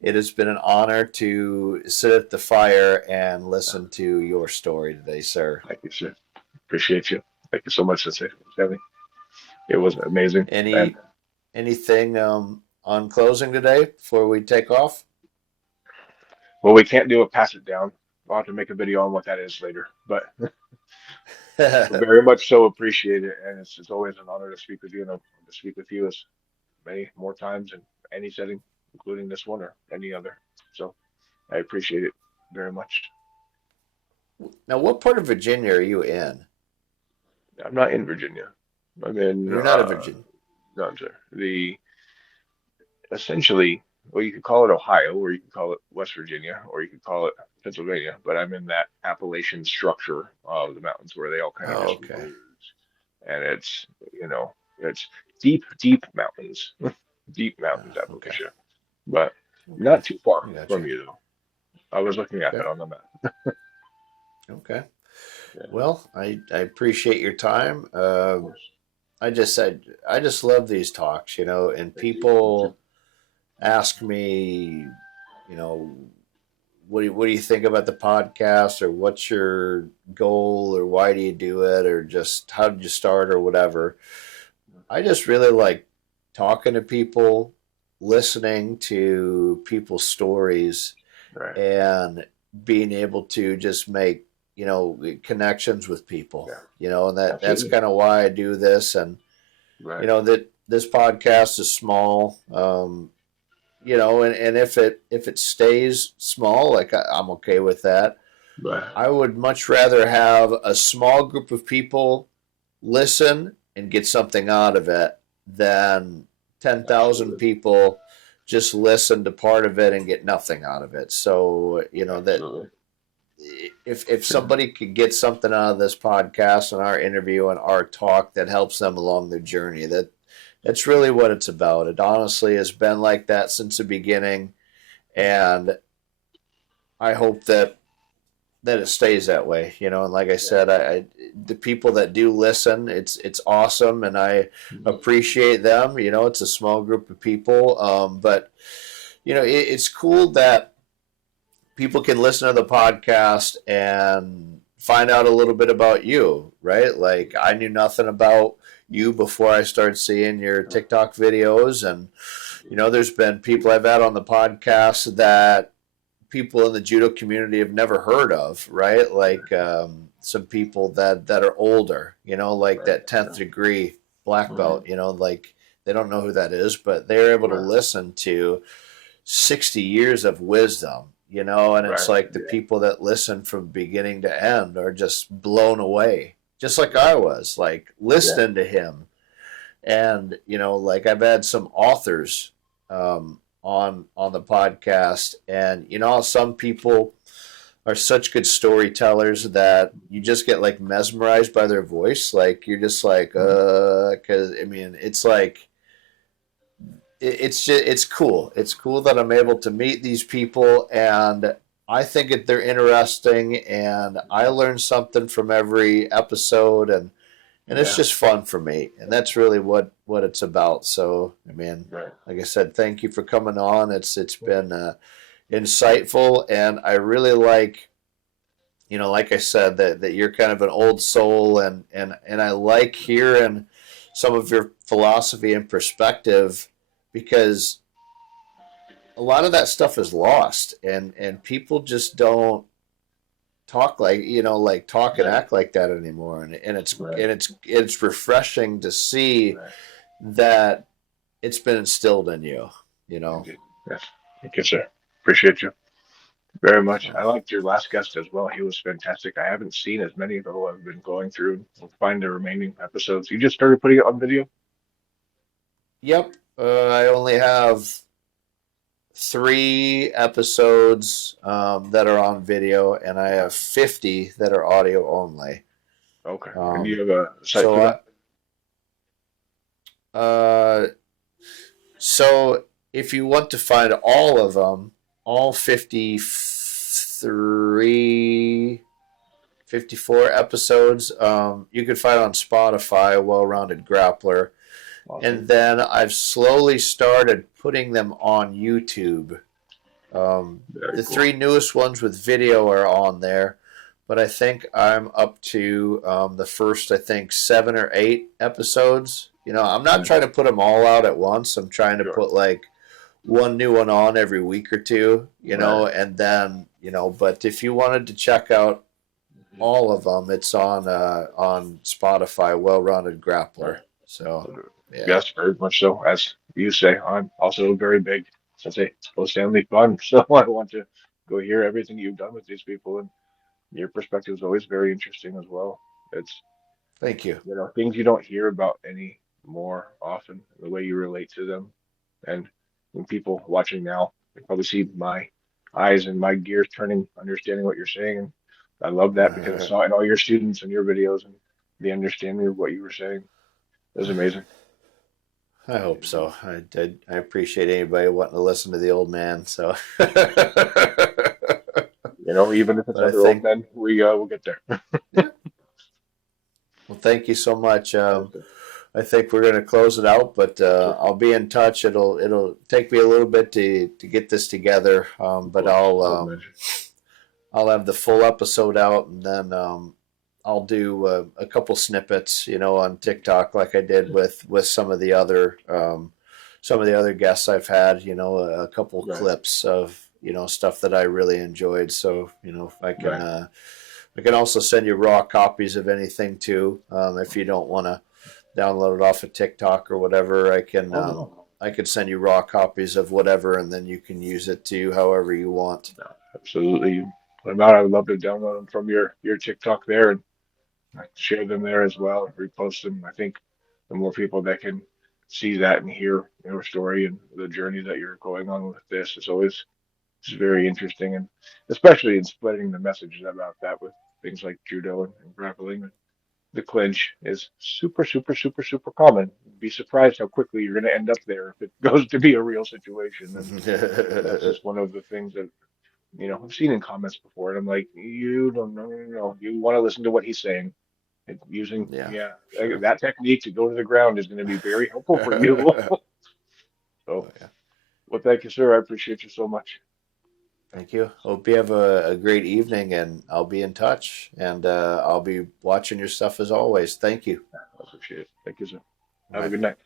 it has been an honor to sit at the fire and listen to your story today, sir. Thank you, sir. Appreciate you. Thank you so much, Sensei, for having me. It was amazing. And Any anything on closing today before we take off? well, we can't do a pass it down. I'll have to make a video on what that is later. But very much so appreciate it. And it's always an honor to speak with you and to speak with you as many more times in any setting, including this one or any other. So I appreciate it very much. Now, what part of Virginia are you in? I'm not in Virginia. I'm in You're not a Virginia. no, I'm sorry. The essentially, well, you could call it Ohio, or you could call it West Virginia, or you could call it Pennsylvania. But I'm in that Appalachian structure of the mountains where they all kind of Oh, just okay. merge, and it's deep, deep mountains, deep mountains, Okay. Appalachia, but Okay. not too far I from gotcha. you though. I was looking at Okay. it on the map. Okay. Yeah, Well, I appreciate your time. of course. I just love these talks, and Thank you. Me too. people ask me, you know, what do you think about the podcast, or what's your goal, or why do you do it, or just how did you start, or whatever. I just really like talking to people, listening to people's stories, Right. and being able to just make connections with people. Yeah. And that's Absolutely. kind of why I do this. And Right. that this podcast is small. And if it stays small, like I'm okay with that. Right. I would much rather have a small group of people listen and get something out of it than 10,000 Absolutely. people just listen to part of it and get nothing out of it. So, that Absolutely. if somebody could get something out of this podcast and our interview and our talk that helps them along their journey, that's really what it's about. It honestly has been like that since the beginning, and I hope that that it stays that way, and like I Yeah. said, the people that do listen, it's awesome, and I Mhm. appreciate them. It's a small group of people, but it's cool that people can listen to the podcast and find out a little bit about you, right? Like I knew nothing about you before I started seeing your TikTok videos, and there's been people I've had on the podcast that people in the judo community have never heard of, right? Like some people that are older, like Right. that 10th Yeah. degree black Mhm. belt, like they don't know who that is, but they're able to Right. listen to 60 years of wisdom, and it's Right. like the Yeah. people that listen from beginning to end are just blown away, just like I was, like Yeah. listening to him. And like I've had some authors on the podcast, and some people are such good storytellers that you just get like mesmerized by their voice. Like you're just like, Mhm. because I mean, it's like it's just, it's cool. It's cool that I'm able to meet these people, and I think that they're interesting, and I learn something from every episode, and it's Yeah. just fun for me, and that's really what it's about. So I mean, Right. like I said, thank you for coming on. It's been insightful, and I really like, like I said, that you're kind of an old soul, and I like hearing some of your philosophy and perspective, because a lot of that stuff is lost, and people just don't talk like, like talk and Right. act like that anymore, and it's Right. and it's refreshing to see Right. that it's been instilled in you. Indeed. Yes. Thank you, sir. Appreciate you very much. So I liked your last guest as well. He was fantastic. I haven't seen as many, though. I've been going through and find the remaining episodes. You just started putting it on video? yep, I only have 3 episodes that are on video, and I have 50 that are audio only. Okay. And you um, have a site for so them? uh, so if you want to find all of them, all 53, 54 episodes, you can find on Spotify, Well Rounded Grappler. Awesome. And then I've slowly started putting them on YouTube. Very The cool. 3 newest ones with video are on there, but I think I'm up to the first, I think, 7 or 8 episodes. I'm not Mhm. trying to put them all out at once. I'm trying to Sure. put like one new one on every week or two, Right. and then, but if you wanted to check out all of them, it's on Spotify, Well Rounded Right. Grappler. So, yeah. Yes, very much so. As you say, I'm also very big Sensei Stanley fan, so I want to go hear everything you've done with these people, and your perspective is always very interesting as well. It's, Thank you. things you don't hear about any more often, the way you relate to them. And when people watching now, they probably see my eyes and my gears turning, understanding what you're saying. And I love that because I saw it in all your students and your videos and the understanding of what you were saying. It was amazing. I hope so. I appreciate anybody wanting to listen to the old man. So, Even if it's but I other old think, men, we'll get there. yeah. Well, thank you so much. Yes, sir. I think we're going to close it out, but Sure. I'll be in touch. It'll take me a little bit to get this together, Of but course. I would imagine. I'll have the full episode out, and then I'll do a couple snippets, on TikTok, like I did with some of the other guests I've had. A couple Right. clips of stuff that I really enjoyed. So if Right. I can also send you raw copies of anything too, if you don't want to download it off of TikTok or whatever. Oh, no. I could send you raw copies of whatever, and then you can use it to however you want. No, absolutely. You put them out. I would love to download them from your TikTok there and share them there as well, repost them. I think the more people that can see that and hear your story and the journey that you're going on with this, it's very interesting, and especially in spreading the message about that with things like judo and grappling. The clinch is super, super, super, super common. You'd be surprised how quickly you're going to end up there if it goes to be a real situation. And that's just one of the things that I've seen in comments before, and I'm like, you don't know, no, no, no. You want to listen to what he's saying. And using, Yeah, yeah, sure. that technique to go to the ground is going to be very helpful for you. So, Oh, yeah. well, thank you, sir. I appreciate you so much. Thank you. Hope you have a great evening, and I'll be in touch. And I'll be watching your stuff as always. Thank you. I appreciate it. Thank you, sir. All Have a right. good night.